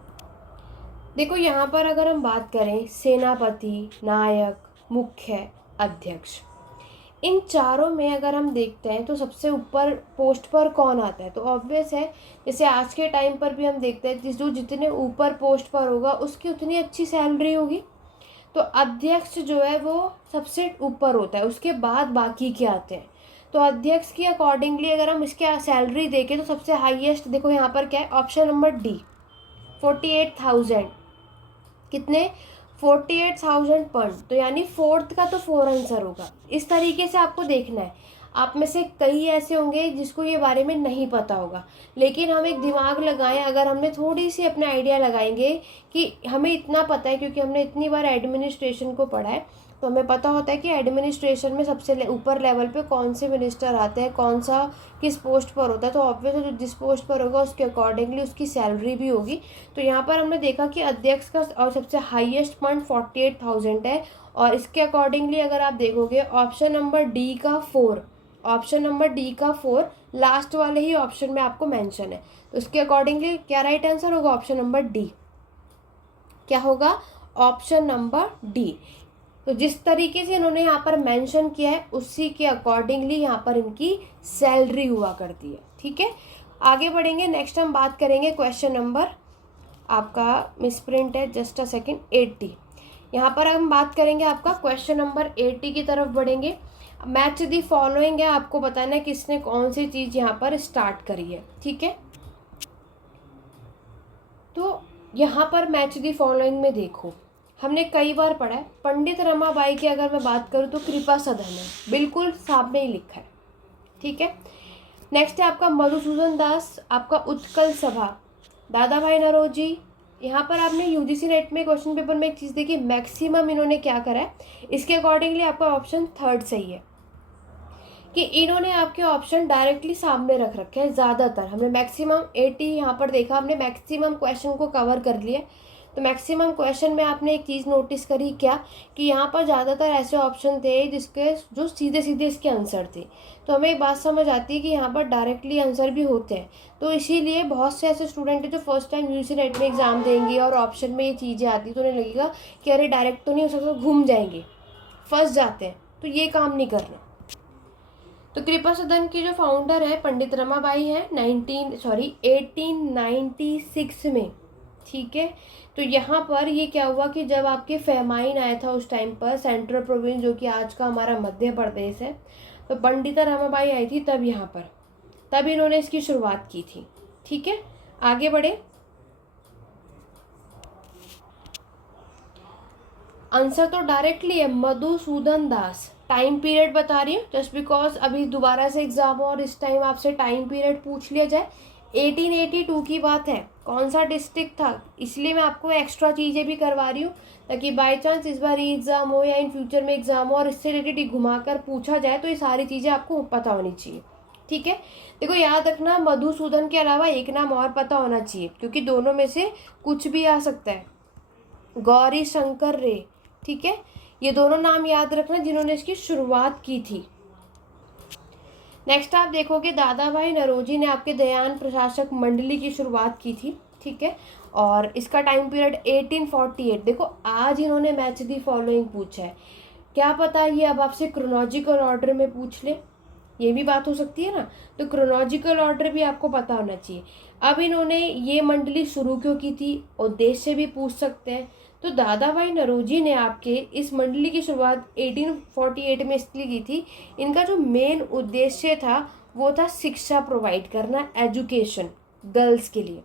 देखो यहाँ पर अगर हम बात करें सेनापति, नायक, मुख्य, अध्यक्ष, इन चारों में अगर हम देखते हैं तो सबसे ऊपर पोस्ट पर कौन आता है, तो ऑब्वियस है जैसे आज के टाइम पर भी हम देखते हैं जो जितने ऊपर पोस्ट पर होगा उसकी उतनी अच्छी सैलरी होगी। तो अध्यक्ष जो है वो सबसे ऊपर होता है, उसके बाद बाकी के आते हैं। तो अध्यक्ष की अकॉर्डिंगली अगर हम इसके सैलरी देखें तो सबसे हाईएस्ट देखो यहाँ पर क्या है, ऑप्शन नंबर डी 48,000। कितने? 48,000 पर। तो यानी फोर्थ का तो 4 आंसर होगा। इस तरीके से आपको देखना है। आप में से कई ऐसे होंगे जिसको ये बारे में नहीं पता होगा, लेकिन हम एक दिमाग लगाएं, अगर हमने थोड़ी सी अपना आइडिया लगाएंगे कि हमें इतना पता है क्योंकि हमने इतनी बार एडमिनिस्ट्रेशन को पढ़ा है, तो हमें पता होता है कि एडमिनिस्ट्रेशन में सबसे ऊपर लेवल पे कौन से मिनिस्टर आते हैं, कौन सा किस पोस्ट पर होता है। तो ऑब्वियस जो जिस पोस्ट पर होगा उसके अकॉर्डिंगली उसकी सैलरी भी होगी। तो यहाँ पर हमने देखा कि अध्यक्ष का और सबसे हाईएस्ट पॉइंट 48,000 है, और इसके अकॉर्डिंगली अगर आप देखोगे ऑप्शन नंबर डी का 4, ऑप्शन नंबर डी का 4 लास्ट वाले ही ऑप्शन में आपको मेंशन है। तो उसके अकॉर्डिंगली क्या राइट आंसर होगा? Option number D. क्या होगा? Option number D. तो जिस तरीके से इन्होंने यहाँ पर मेंशन किया है उसी के अकॉर्डिंगली यहाँ पर इनकी सैलरी हुआ करती है। ठीक है, आगे बढ़ेंगे। नेक्स्ट हम बात करेंगे क्वेश्चन नंबर, आपका मिसप्रिंट है, जस्ट अ सेकेंड, 80। यहाँ पर हम बात करेंगे आपका क्वेश्चन नंबर 80 की तरफ बढ़ेंगे। मैच दी फॉलोइंग है, आपको बताना है किसने कौन सी चीज़ यहाँ पर स्टार्ट करी है। ठीक है, तो यहाँ पर मैच दी फॉलोइंग में देखो हमने कई बार पढ़ा है। पंडित रमाबाई की अगर मैं बात करूँ तो कृपा सदन है, बिल्कुल सामने ही लिखा है। ठीक है, नेक्स्ट है आपका मधुसूदन दास, आपका उत्कल सभा, दादा भाई नौरोजी। यहाँ पर आपने यूजीसी नेट में क्वेश्चन पेपर में एक चीज़ देखी, मैक्सिमम इन्होंने क्या करा है, इसके अकॉर्डिंगली आपका ऑप्शन थर्ड सही है कि इन्होंने आपके ऑप्शन डायरेक्टली सामने रख रखे हैं। ज़्यादातर हमने मैक्सिमम 80 यहाँ पर देखा, हमने मैक्सिमम क्वेश्चन को कवर कर लिया। तो मैक्सिमम क्वेश्चन में आपने एक चीज़ नोटिस करी क्या, कि यहाँ पर ज़्यादातर ऐसे ऑप्शन थे जिसके जो सीधे सीधे इसके आंसर थे। तो हमें एक बात समझ आती है कि यहाँ पर डायरेक्टली आंसर भी होते हैं। तो इसीलिए बहुत से ऐसे स्टूडेंट हैं जो फर्स्ट टाइम यूजीसी नेट में एग्जाम देंगे और ऑप्शन में ये चीज़ें आती तो उन्हें लगेगा कि अरे डायरेक्ट तो नहीं हो सकता, घूम जाएंगे, फंस जाते हैं। तो ये काम नहीं करना। तो कृपा सदन की जो फाउंडर है पंडित रमाबाई है 1896 में। ठीक है, तो यहाँ पर ये क्या हुआ कि जब आपके फेमाइन आया था उस टाइम पर, सेंट्रल प्रोविंस जो कि आज का हमारा मध्य प्रदेश है, तो पंडिता रमाबाई आई थी तब यहाँ पर, तब इन्होंने इसकी शुरुआत की थी। ठीक है, आगे बढ़े। आंसर तो डायरेक्टली है मधुसूदन दास। टाइम पीरियड बता रही हूँ जस्ट बिकॉज अभी दोबारा से एग्जाम हो और इस टाइम आपसे टाइम पीरियड पूछ लिया जाए। 1882 की बात है, कौन सा डिस्ट्रिक्ट था, इसलिए मैं आपको एक्स्ट्रा चीज़ें भी करवा रही हूँ ताकि बाई चांस इस बार एग्ज़ाम हो या इन फ्यूचर में एग्ज़ाम हो और इससे रिलेटेड घुमाकर पूछा जाए तो ये सारी चीज़ें आपको पता होनी चाहिए। ठीक है, देखो याद रखना मधुसूदन के अलावा एक नाम और पता होना चाहिए क्योंकि दोनों में से कुछ भी आ सकता है। गौरी शंकर रे, ठीक है, ये दोनों नाम याद रखना जिन्होंने इसकी शुरुआत की थी। नेक्स्ट आप देखोगे दादा भाई नौरोजी ने आपके दयान प्रशासक मंडली की शुरुआत की थी। ठीक है, और इसका टाइम पीरियड 1848। देखो आज इन्होंने मैच दी फॉलोइंग पूछा है, क्या पता ये अब आपसे क्रोनोलॉजिकल ऑर्डर में पूछ ले, ये भी बात हो सकती है ना। तो क्रोनोलॉजिकल ऑर्डर भी आपको पता होना चाहिए। अब इन्होंने ये मंडली शुरू क्यों की थी, उद्देश्य भी पूछ सकते हैं। तो दादा भाई नौरोजी ने आपके इस मंडली की शुरुआत 1848 में इसलिए की थी, इनका जो मेन उद्देश्य था वो था शिक्षा प्रोवाइड करना, एजुकेशन गर्ल्स के लिए।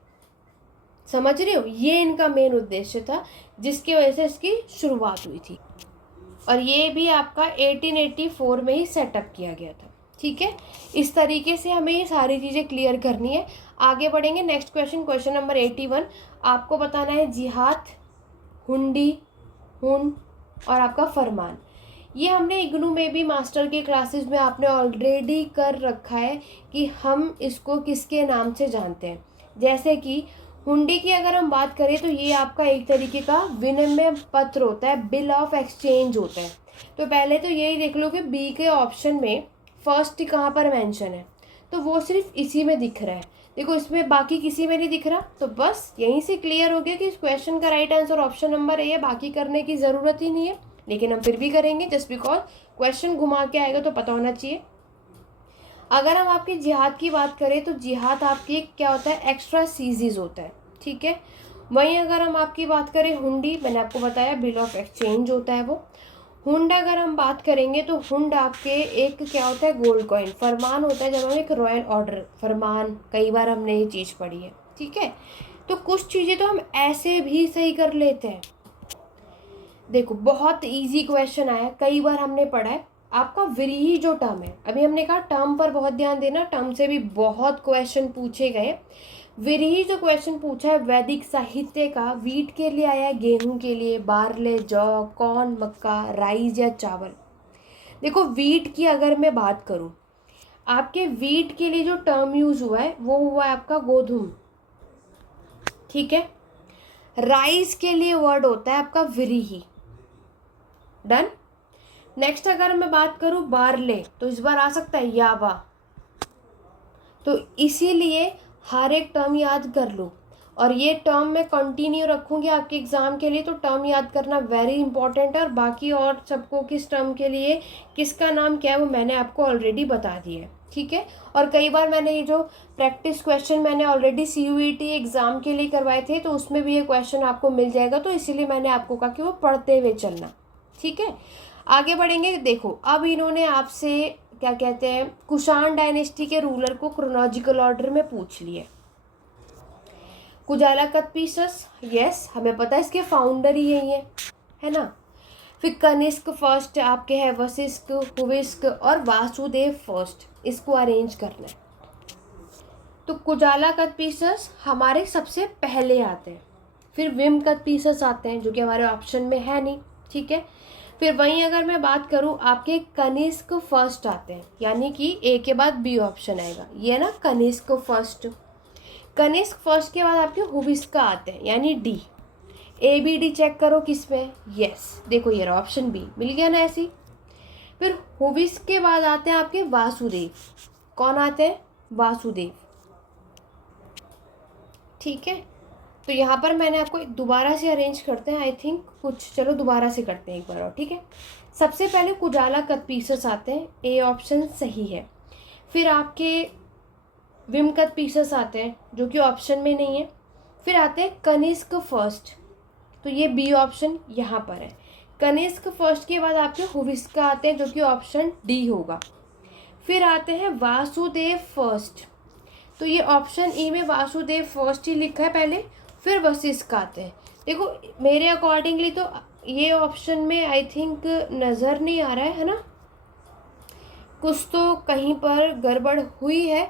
समझ रहे हो, ये इनका मेन उद्देश्य था जिसकी वजह से इसकी शुरुआत हुई थी, और ये भी आपका 1884 में ही सेटअप किया गया था। ठीक है, इस तरीके से हमें ये सारी चीज़ें क्लियर करनी है। आगे बढ़ेंगे, नेक्स्ट क्वेश्चन, क्वेश्चन नंबर 81। आपको बताना है जिहाद, हुंडी, हुन और आपका फरमान। ये हमने इग्नू में भी मास्टर के क्लासेस में आपने ऑलरेडी कर रखा है कि हम इसको किसके नाम से जानते हैं। जैसे कि हुंडी की अगर हम बात करें तो ये आपका एक तरीके का विनिमय पत्र होता है, बिल ऑफ एक्सचेंज होता है। तो पहले तो यही देख लो कि बी के ऑप्शन में फर्स्ट कहाँ पर मेंशन है, तो वो सिर्फ इसी में दिख रहा है। देखो इसमें बाकी किसी में नहीं दिख रहा, तो बस यहीं से क्लियर हो गया कि इस क्वेश्चन का राइट आंसर ऑप्शन नंबर ए है, बाकी करने की ज़रूरत ही नहीं है। लेकिन हम फिर भी करेंगे जस्ट बिकॉज क्वेश्चन घुमा के आएगा तो पता होना चाहिए। अगर हम आपकी जिहाद की बात करें तो जिहाद आपकी क्या होता है, एक्स्ट्रा सीजीज होता है, ठीक है। वहीं अगर हम आपकी बात करें हुंडी, मैंने आपको बताया बिल ऑफ एक्सचेंज होता है वो। हुंड अगर हम बात करेंगे तो हुंड आपके एक क्या होता है, गोल्ड कॉइन। फरमान होता है जब हम एक रॉयल ऑर्डर, फरमान कई बार हमने ये चीज़ पढ़ी है, ठीक है। तो कुछ चीज़ें तो हम ऐसे भी सही कर लेते हैं। देखो बहुत इजी क्वेश्चन आया, कई बार हमने पढ़ा है। आपका व्रीहि जो टर्म है, अभी हमने कहा टर्म पर बहुत ध्यान देना, टर्म से भी बहुत क्वेश्चन पूछे गए। व्रीहि जो क्वेश्चन पूछा है वैदिक साहित्य का, वीट के लिए आया है, गेहूं के लिए, बारले, जौ, कॉर्न, मक्का, राइस या चावल। देखो वीट की अगर मैं बात करूं, आपके वीट के लिए जो टर्म यूज हुआ है वो हुआ है आपका गोधूम, ठीक है। राइस के लिए वर्ड होता है आपका व्रीहि, डन। नेक्स्ट अगर मैं बात करूं बारले, तो इस बार आ सकता है यावा। तो इसीलिए हर एक टर्म याद कर लो, और ये टर्म मैं कंटिन्यू रखूँगी आपके एग्ज़ाम के लिए। तो टर्म याद करना वेरी इंपॉर्टेंट है, और बाकी और सबको किस टर्म के लिए किसका नाम क्या है वो मैंने आपको ऑलरेडी बता दिया है, ठीक है। और कई बार मैंने ये जो प्रैक्टिस क्वेश्चन मैंने ऑलरेडी CUET एग्ज़ाम के लिए करवाए थे, तो उसमें भी ये क्वेश्चन आपको मिल जाएगा। तो इसीलिए मैंने आपको कहा कि वो पढ़ते हुए चलना, ठीक है। आगे बढ़ेंगे। देखो अब इन्होंने आपसे क्या कहते हैं, कुषाण डायनेस्टी के रूलर को क्रोनोलॉजिकल ऑर्डर में पूछ लिए। कुजाला कदपीसस, यस हमें पता है इसके फाउंडर ही यही है ना। फिर कनिष्क फर्स्ट आपके है, वशिष्ठ, हुविष्क और वासुदेव फर्स्ट, इसको अरेंज करना है। तो कुजाला कदपीसस हमारे सबसे पहले आते हैं, फिर विम कदपीसस आते हैं जो कि हमारे ऑप्शन में है नहीं, ठीक है। फिर वहीं अगर मैं बात करूं आपके कनिष्क फर्स्ट आते हैं, यानी कि ए के बाद बी ऑप्शन आएगा, ये ना कनिष्क फर्स्ट। कनिष्क फर्स्ट के बाद आपके हुविष्का आते हैं, यानी डी। ABD चेक करो किस में, यस देखो ये ऑप्शन बी मिल गया ना ऐसी। फिर हुविष्क के बाद आते हैं आपके वासुदेव, कौन आते हैं, वासुदेव, ठीक है। तो यहाँ पर मैंने आपको दोबारा से अरेंज करते हैं, आई थिंक कुछ, चलो दोबारा से करते हैं एक बार और, ठीक है। सबसे पहले कुजाला कदपीसस आते हैं, ए ऑप्शन सही है। फिर आपके विम कदपीसस आते हैं जो कि ऑप्शन में नहीं है। फिर आते हैं कनिष्क फर्स्ट, तो ये बी ऑप्शन यहाँ पर है। कनिष्क फर्स्ट के बाद आपके हुविष्का आते हैं जो कि ऑप्शन डी होगा। फिर आते हैं वासुदेव फर्स्ट, तो ये ऑप्शन ई में वासुदेव फर्स्ट ही लिखा है पहले, फिर वशिष्ठ आते हैं। देखो मेरे अकॉर्डिंगली तो ये ऑप्शन में आई थिंक नज़र नहीं आ रहा है ना, कुछ तो कहीं पर गड़बड़ हुई है,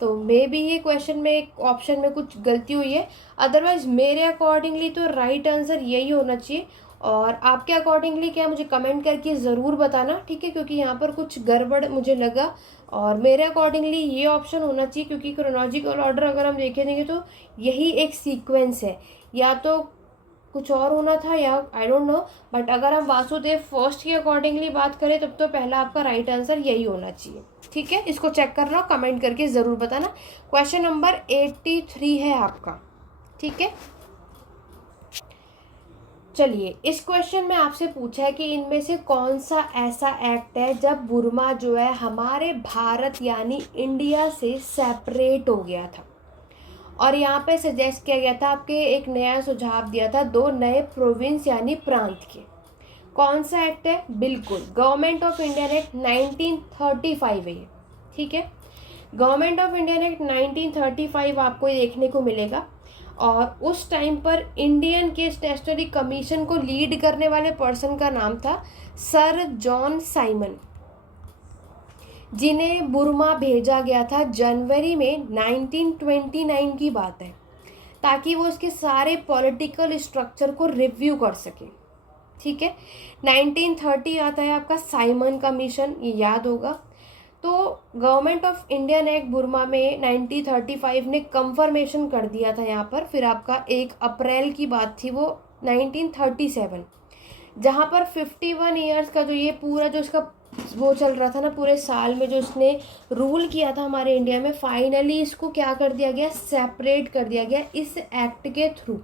तो मे बी ये क्वेश्चन में एक ऑप्शन में कुछ गलती हुई है। अदरवाइज मेरे अकॉर्डिंगली तो राइट आंसर यही होना चाहिए। और आपके अकॉर्डिंगली क्या, मुझे कमेंट करके ज़रूर बताना, ठीक है, क्योंकि यहाँ पर कुछ गड़बड़ मुझे लगा। और मेरे अकॉर्डिंगली ये ऑप्शन होना चाहिए, क्योंकि क्रोनोलॉजिकल ऑर्डर अगर हम देखेंगे तो यही एक सीक्वेंस है, या तो कुछ और होना था या आई डोंट नो। बट अगर हम वासुदेव फर्स्ट के अकॉर्डिंगली बात करें तब तो पहला आपका राइट आंसर यही होना चाहिए, ठीक है। इसको चेक कर लो, कमेंट करके ज़रूर बताना। क्वेश्चन नंबर 83 है आपका, ठीक है। चलिए इस क्वेश्चन में आपसे पूछा है कि इनमें से कौन सा ऐसा एक्ट है जब बुर्मा जो है हमारे भारत यानी इंडिया से सेपरेट हो गया था। और यहाँ पे सजेस्ट किया गया था, आपके एक नया सुझाव दिया था, 2 नए प्रोविंस यानी प्रांत के। कौन सा एक्ट है, बिल्कुल गवर्नमेंट ऑफ इंडिया एक्ट 1935 है, ठीक है। गवर्नमेंट ऑफ इंडिया एक्ट 1935 आपको ये देखने को मिलेगा। और उस टाइम पर इंडियन के स्टैट्यूटरी कमीशन को लीड करने वाले पर्सन का नाम था सर जॉन साइमन। जिन्हें बुर्मा भेजा गया था जनवरी में 1929 की बात है, ताकि वो इसके सारे पॉलिटिकल स्ट्रक्चर को रिव्यू कर सके। ठीक है, 1930 आता है आपका साइमन कमीशन, ये याद होगा। तो गवर्नमेंट ऑफ इंडिया ने एक बुर्मा में 1935 ने कंफर्मेशन कर दिया था यहाँ पर। फिर आपका 1 अप्रैल की बात थी वो 1937, जहाँ पर 51 ईयर्स का जो ये पूरा जो इसका वो चल रहा था ना, पूरे साल में जो इसने रूल किया था हमारे इंडिया में, फाइनली इसको क्या कर दिया गया, सेपरेट कर दिया गया इस एक्ट के थ्रू।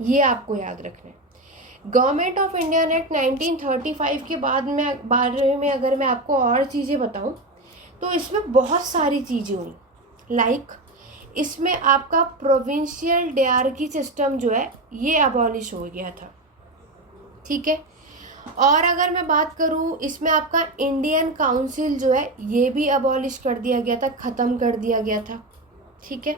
ये आपको याद रखना है। गवर्नमेंट ऑफ इंडिया ने 1935 के बाद में बारे में अगर मैं आपको और चीज़ें बताऊं तो इसमें बहुत सारी चीज़ें हुई। लाइक इसमें आपका प्रोविंशियल डायरकी सिस्टम जो है ये अबॉलिश हो गया था। ठीक है, और अगर मैं बात करूं इसमें आपका इंडियन काउंसिल जो है ये भी अबॉलिश कर दिया गया था, ख़त्म कर दिया गया था। ठीक है,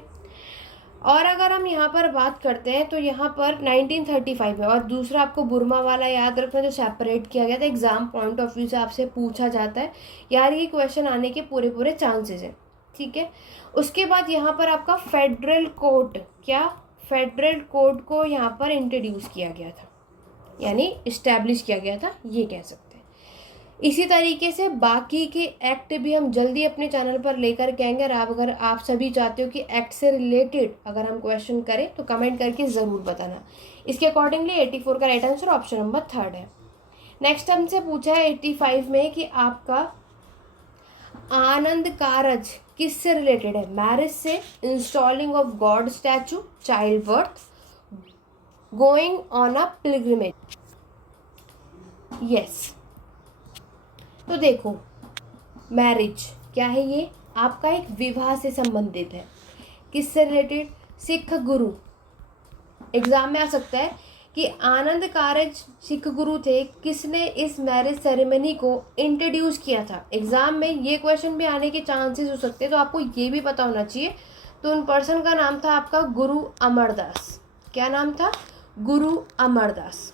और अगर हम यहाँ पर बात करते हैं तो यहाँ पर 1935 है। और दूसरा आपको बुर्मा वाला याद रखना जो सेपरेट किया गया था, एग्जाम पॉइंट ऑफ व्यू से आपसे पूछा जाता है यार, ये क्वेश्चन आने के पूरे पूरे चांसेस हैं। ठीक है, उसके बाद यहाँ पर आपका फेडरल कोर्ट, क्या फेडरल कोर्ट को यहाँ पर इंट्रोड्यूस किया गया था, यानी इस्टेब्लिश किया गया था, ये कह सकते हैं। इसी तरीके से बाकी के एक्ट भी हम जल्दी अपने चैनल पर लेकर के आएंगे। और अगर आप सभी चाहते हो कि एक्ट से रिलेटेड अगर हम क्वेश्चन करें तो कमेंट करके ज़रूर बताना। इसके अकॉर्डिंगली 84 का राइट आंसर ऑप्शन नंबर 3 है। नेक्स्ट हमसे पूछा है 85 में कि आपका आनंद कारज किससे रिलेटेड है, मैरिज से, installing of God statue, child birth, going on a pilgrimage. Yes, तो देखो मैरिज क्या है, ये आपका एक विवाह से संबंधित है। किससे रिलेटेड, सिख गुरु। एग्जाम में आ सकता है कि आनंद कारज सिख गुरु थे, किसने इस मैरिज सेरेमनी को इंट्रोड्यूस किया था। एग्जाम में ये क्वेश्चन भी आने के चांसेस हो सकते हैं, तो आपको ये भी पता होना चाहिए। तो उन पर्सन का नाम था आपका गुरु अमरदास। क्या नाम था, गुरु अमरदास।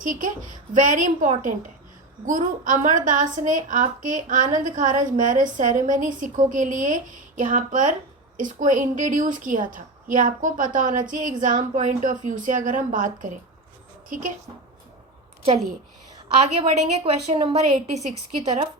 ठीक है, वेरी इंपॉर्टेंट है। गुरु अमरदास ने आपके आनंद कारज मैरिज सेरेमनी सिखों के लिए यहाँ पर इसको इंट्रोड्यूस किया था, ये आपको पता होना चाहिए एग्ज़ाम पॉइंट ऑफ व्यू से अगर हम बात करें। ठीक है, चलिए आगे बढ़ेंगे क्वेश्चन नंबर 86 की तरफ।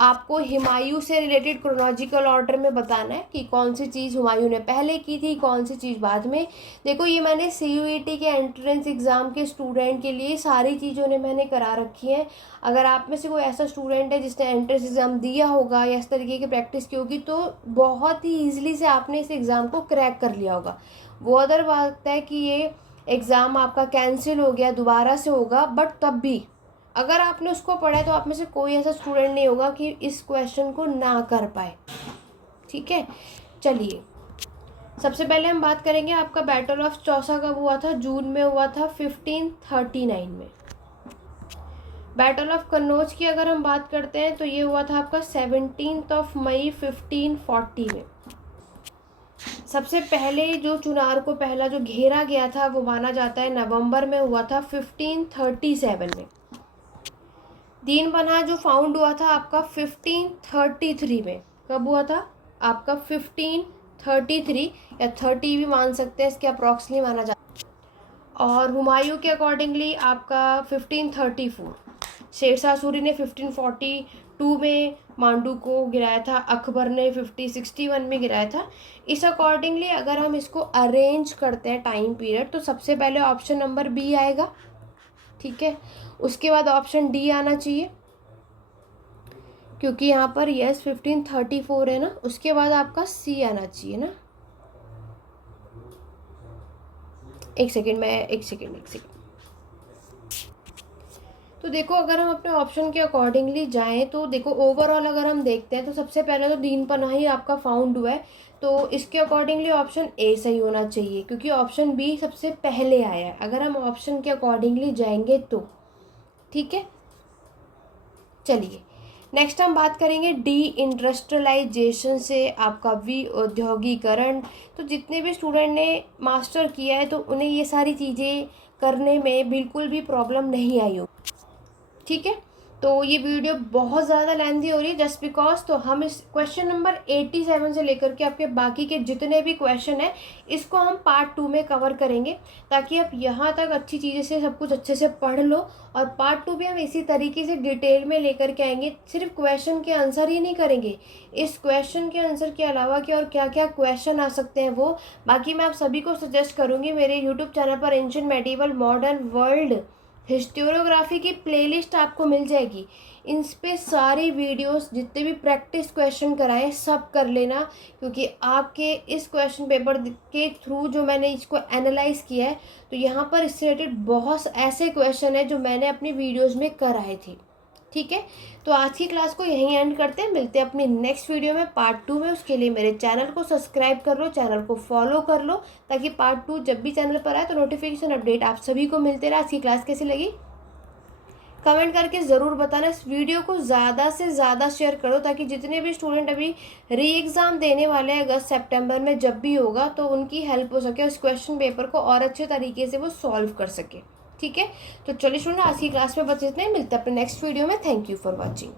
आपको हुमायूं से रिलेटेड क्रोनोलॉजिकल ऑर्डर में बताना है कि कौन सी चीज़ हुमायूं ने पहले की थी, कौन सी चीज़ बाद में। देखो ये मैंने CUET के एंट्रेंस एग्ज़ाम के स्टूडेंट के लिए सारी चीज़ों ने मैंने करा रखी हैं। अगर आप में से कोई ऐसा स्टूडेंट है जिसने एंट्रेंस एग्ज़ाम दिया होगा या इस तरीके की प्रैक्टिस की होगी तो बहुत ही ईजिली से आपने इस एग्ज़ाम को क्रैक कर लिया होगा। वो अदर बात है कि ये एग्ज़ाम आपका कैंसिल हो गया, दोबारा से होगा, बट तब भी अगर आपने उसको पढ़ा है तो आप में से कोई ऐसा स्टूडेंट नहीं होगा कि इस क्वेश्चन को ना कर पाए। ठीक है, चलिए सबसे पहले हम बात करेंगे आपका बैटल ऑफ चौसा कब हुआ था, जून में हुआ था 1539 में। बैटल ऑफ कन्नौज की अगर हम बात करते हैं तो ये हुआ था आपका 17 मई 1540 में। सबसे पहले जो चुनार को पहला जो घेरा गया था वो माना जाता है नवंबर में हुआ था 1537 में। दीन पनाह जो फाउंड हुआ था आपका 1533 में। कब हुआ था आपका 1533 या 30 भी मान सकते हैं, इसके अप्रॉक्सली माना जाता है। और हुमायूं के अकॉर्डिंगली आपका 1534। शेरशाह सूरी ने 1542 में मांडू को गिराया था, अकबर ने 1561 में गिराया था। इस अकॉर्डिंगली अगर हम इसको अरेंज करते हैं टाइम पीरियड तो सबसे पहले ऑप्शन नंबर बी आएगा। ठीक है, उसके बाद ऑप्शन डी आना चाहिए क्योंकि यहाँ पर यस 1534 है ना। उसके बाद आपका सी आना चाहिए ना। एक सेकेंड। तो देखो अगर हम अपने ऑप्शन के अकॉर्डिंगली जाएं तो देखो ओवरऑल अगर हम देखते हैं तो सबसे पहले तो दीन पनाह ही आपका फाउंड हुआ है, तो इसके अकॉर्डिंगली ऑप्शन ए सही होना चाहिए क्योंकि ऑप्शन बी सबसे पहले आया है अगर हम ऑप्शन के अकॉर्डिंगली जाएंगे तो। ठीक है, चलिए नेक्स्ट हम बात करेंगे डी इंडस्ट्रियलाइजेशन से आपका विऔद्योगीकरण। तो जितने भी स्टूडेंट ने मास्टर किया है तो उन्हें ये सारी चीज़ें करने में बिल्कुल भी प्रॉब्लम नहीं आई हो। ठीक है, तो ये वीडियो बहुत ज़्यादा लेंथी हो रही है जस्ट बिकॉज, तो हम इस क्वेश्चन नंबर 87 से लेकर के आपके बाकी के जितने भी क्वेश्चन हैं इसको हम पार्ट 2 में कवर करेंगे, ताकि आप यहाँ तक अच्छी चीज़ें से सब कुछ अच्छे से पढ़ लो। और पार्ट 2 भी हम इसी तरीके से डिटेल में लेकर के आएंगे, सिर्फ क्वेश्चन के आंसर ही नहीं करेंगे, इस क्वेश्चन के आंसर के अलावा क्या और क्या क्या क्वेश्चन आ सकते हैं वो। बाकी मैं आप सभी को सजेस्ट करूँगी मेरे यूट्यूब चैनल पर ancient medieval modern world historiography की प्लेलिस्ट आपको मिल जाएगी। इन पे सारी वीडियोस जितने भी प्रैक्टिस क्वेश्चन कराए सब कर लेना, क्योंकि आपके इस क्वेश्चन पेपर के थ्रू जो मैंने इसको एनालाइज किया है, तो यहाँ पर इससे रिलेटेड बहुत ऐसे क्वेश्चन है जो मैंने अपनी वीडियोस में कराए थे। ठीक है, तो आज की क्लास को यहीं एंड करते हैं, मिलते हैं अपनी नेक्स्ट वीडियो में पार्ट 2 में। उसके लिए मेरे चैनल को सब्सक्राइब कर लो, चैनल को फॉलो कर लो, ताकि पार्ट 2 जब भी चैनल पर आए तो नोटिफिकेशन अपडेट आप सभी को मिलते रहे। आज की क्लास कैसी लगी कमेंट करके ज़रूर बताना। इस वीडियो को ज़्यादा से ज़्यादा शेयर करो, ताकि जितने भी स्टूडेंट अभी री एग्ज़ाम देने वाले हैं अगस्त सितंबर में जब भी होगा, तो उनकी हेल्प हो सके, उस क्वेश्चन पेपर को और अच्छे तरीके से वो सॉल्व कर सके। ठीक है, तो चलिए स्टूडेंट आज की क्लास में बस इतना ही, मिलते हैं अपने नेक्स्ट वीडियो में। Thank you for watching.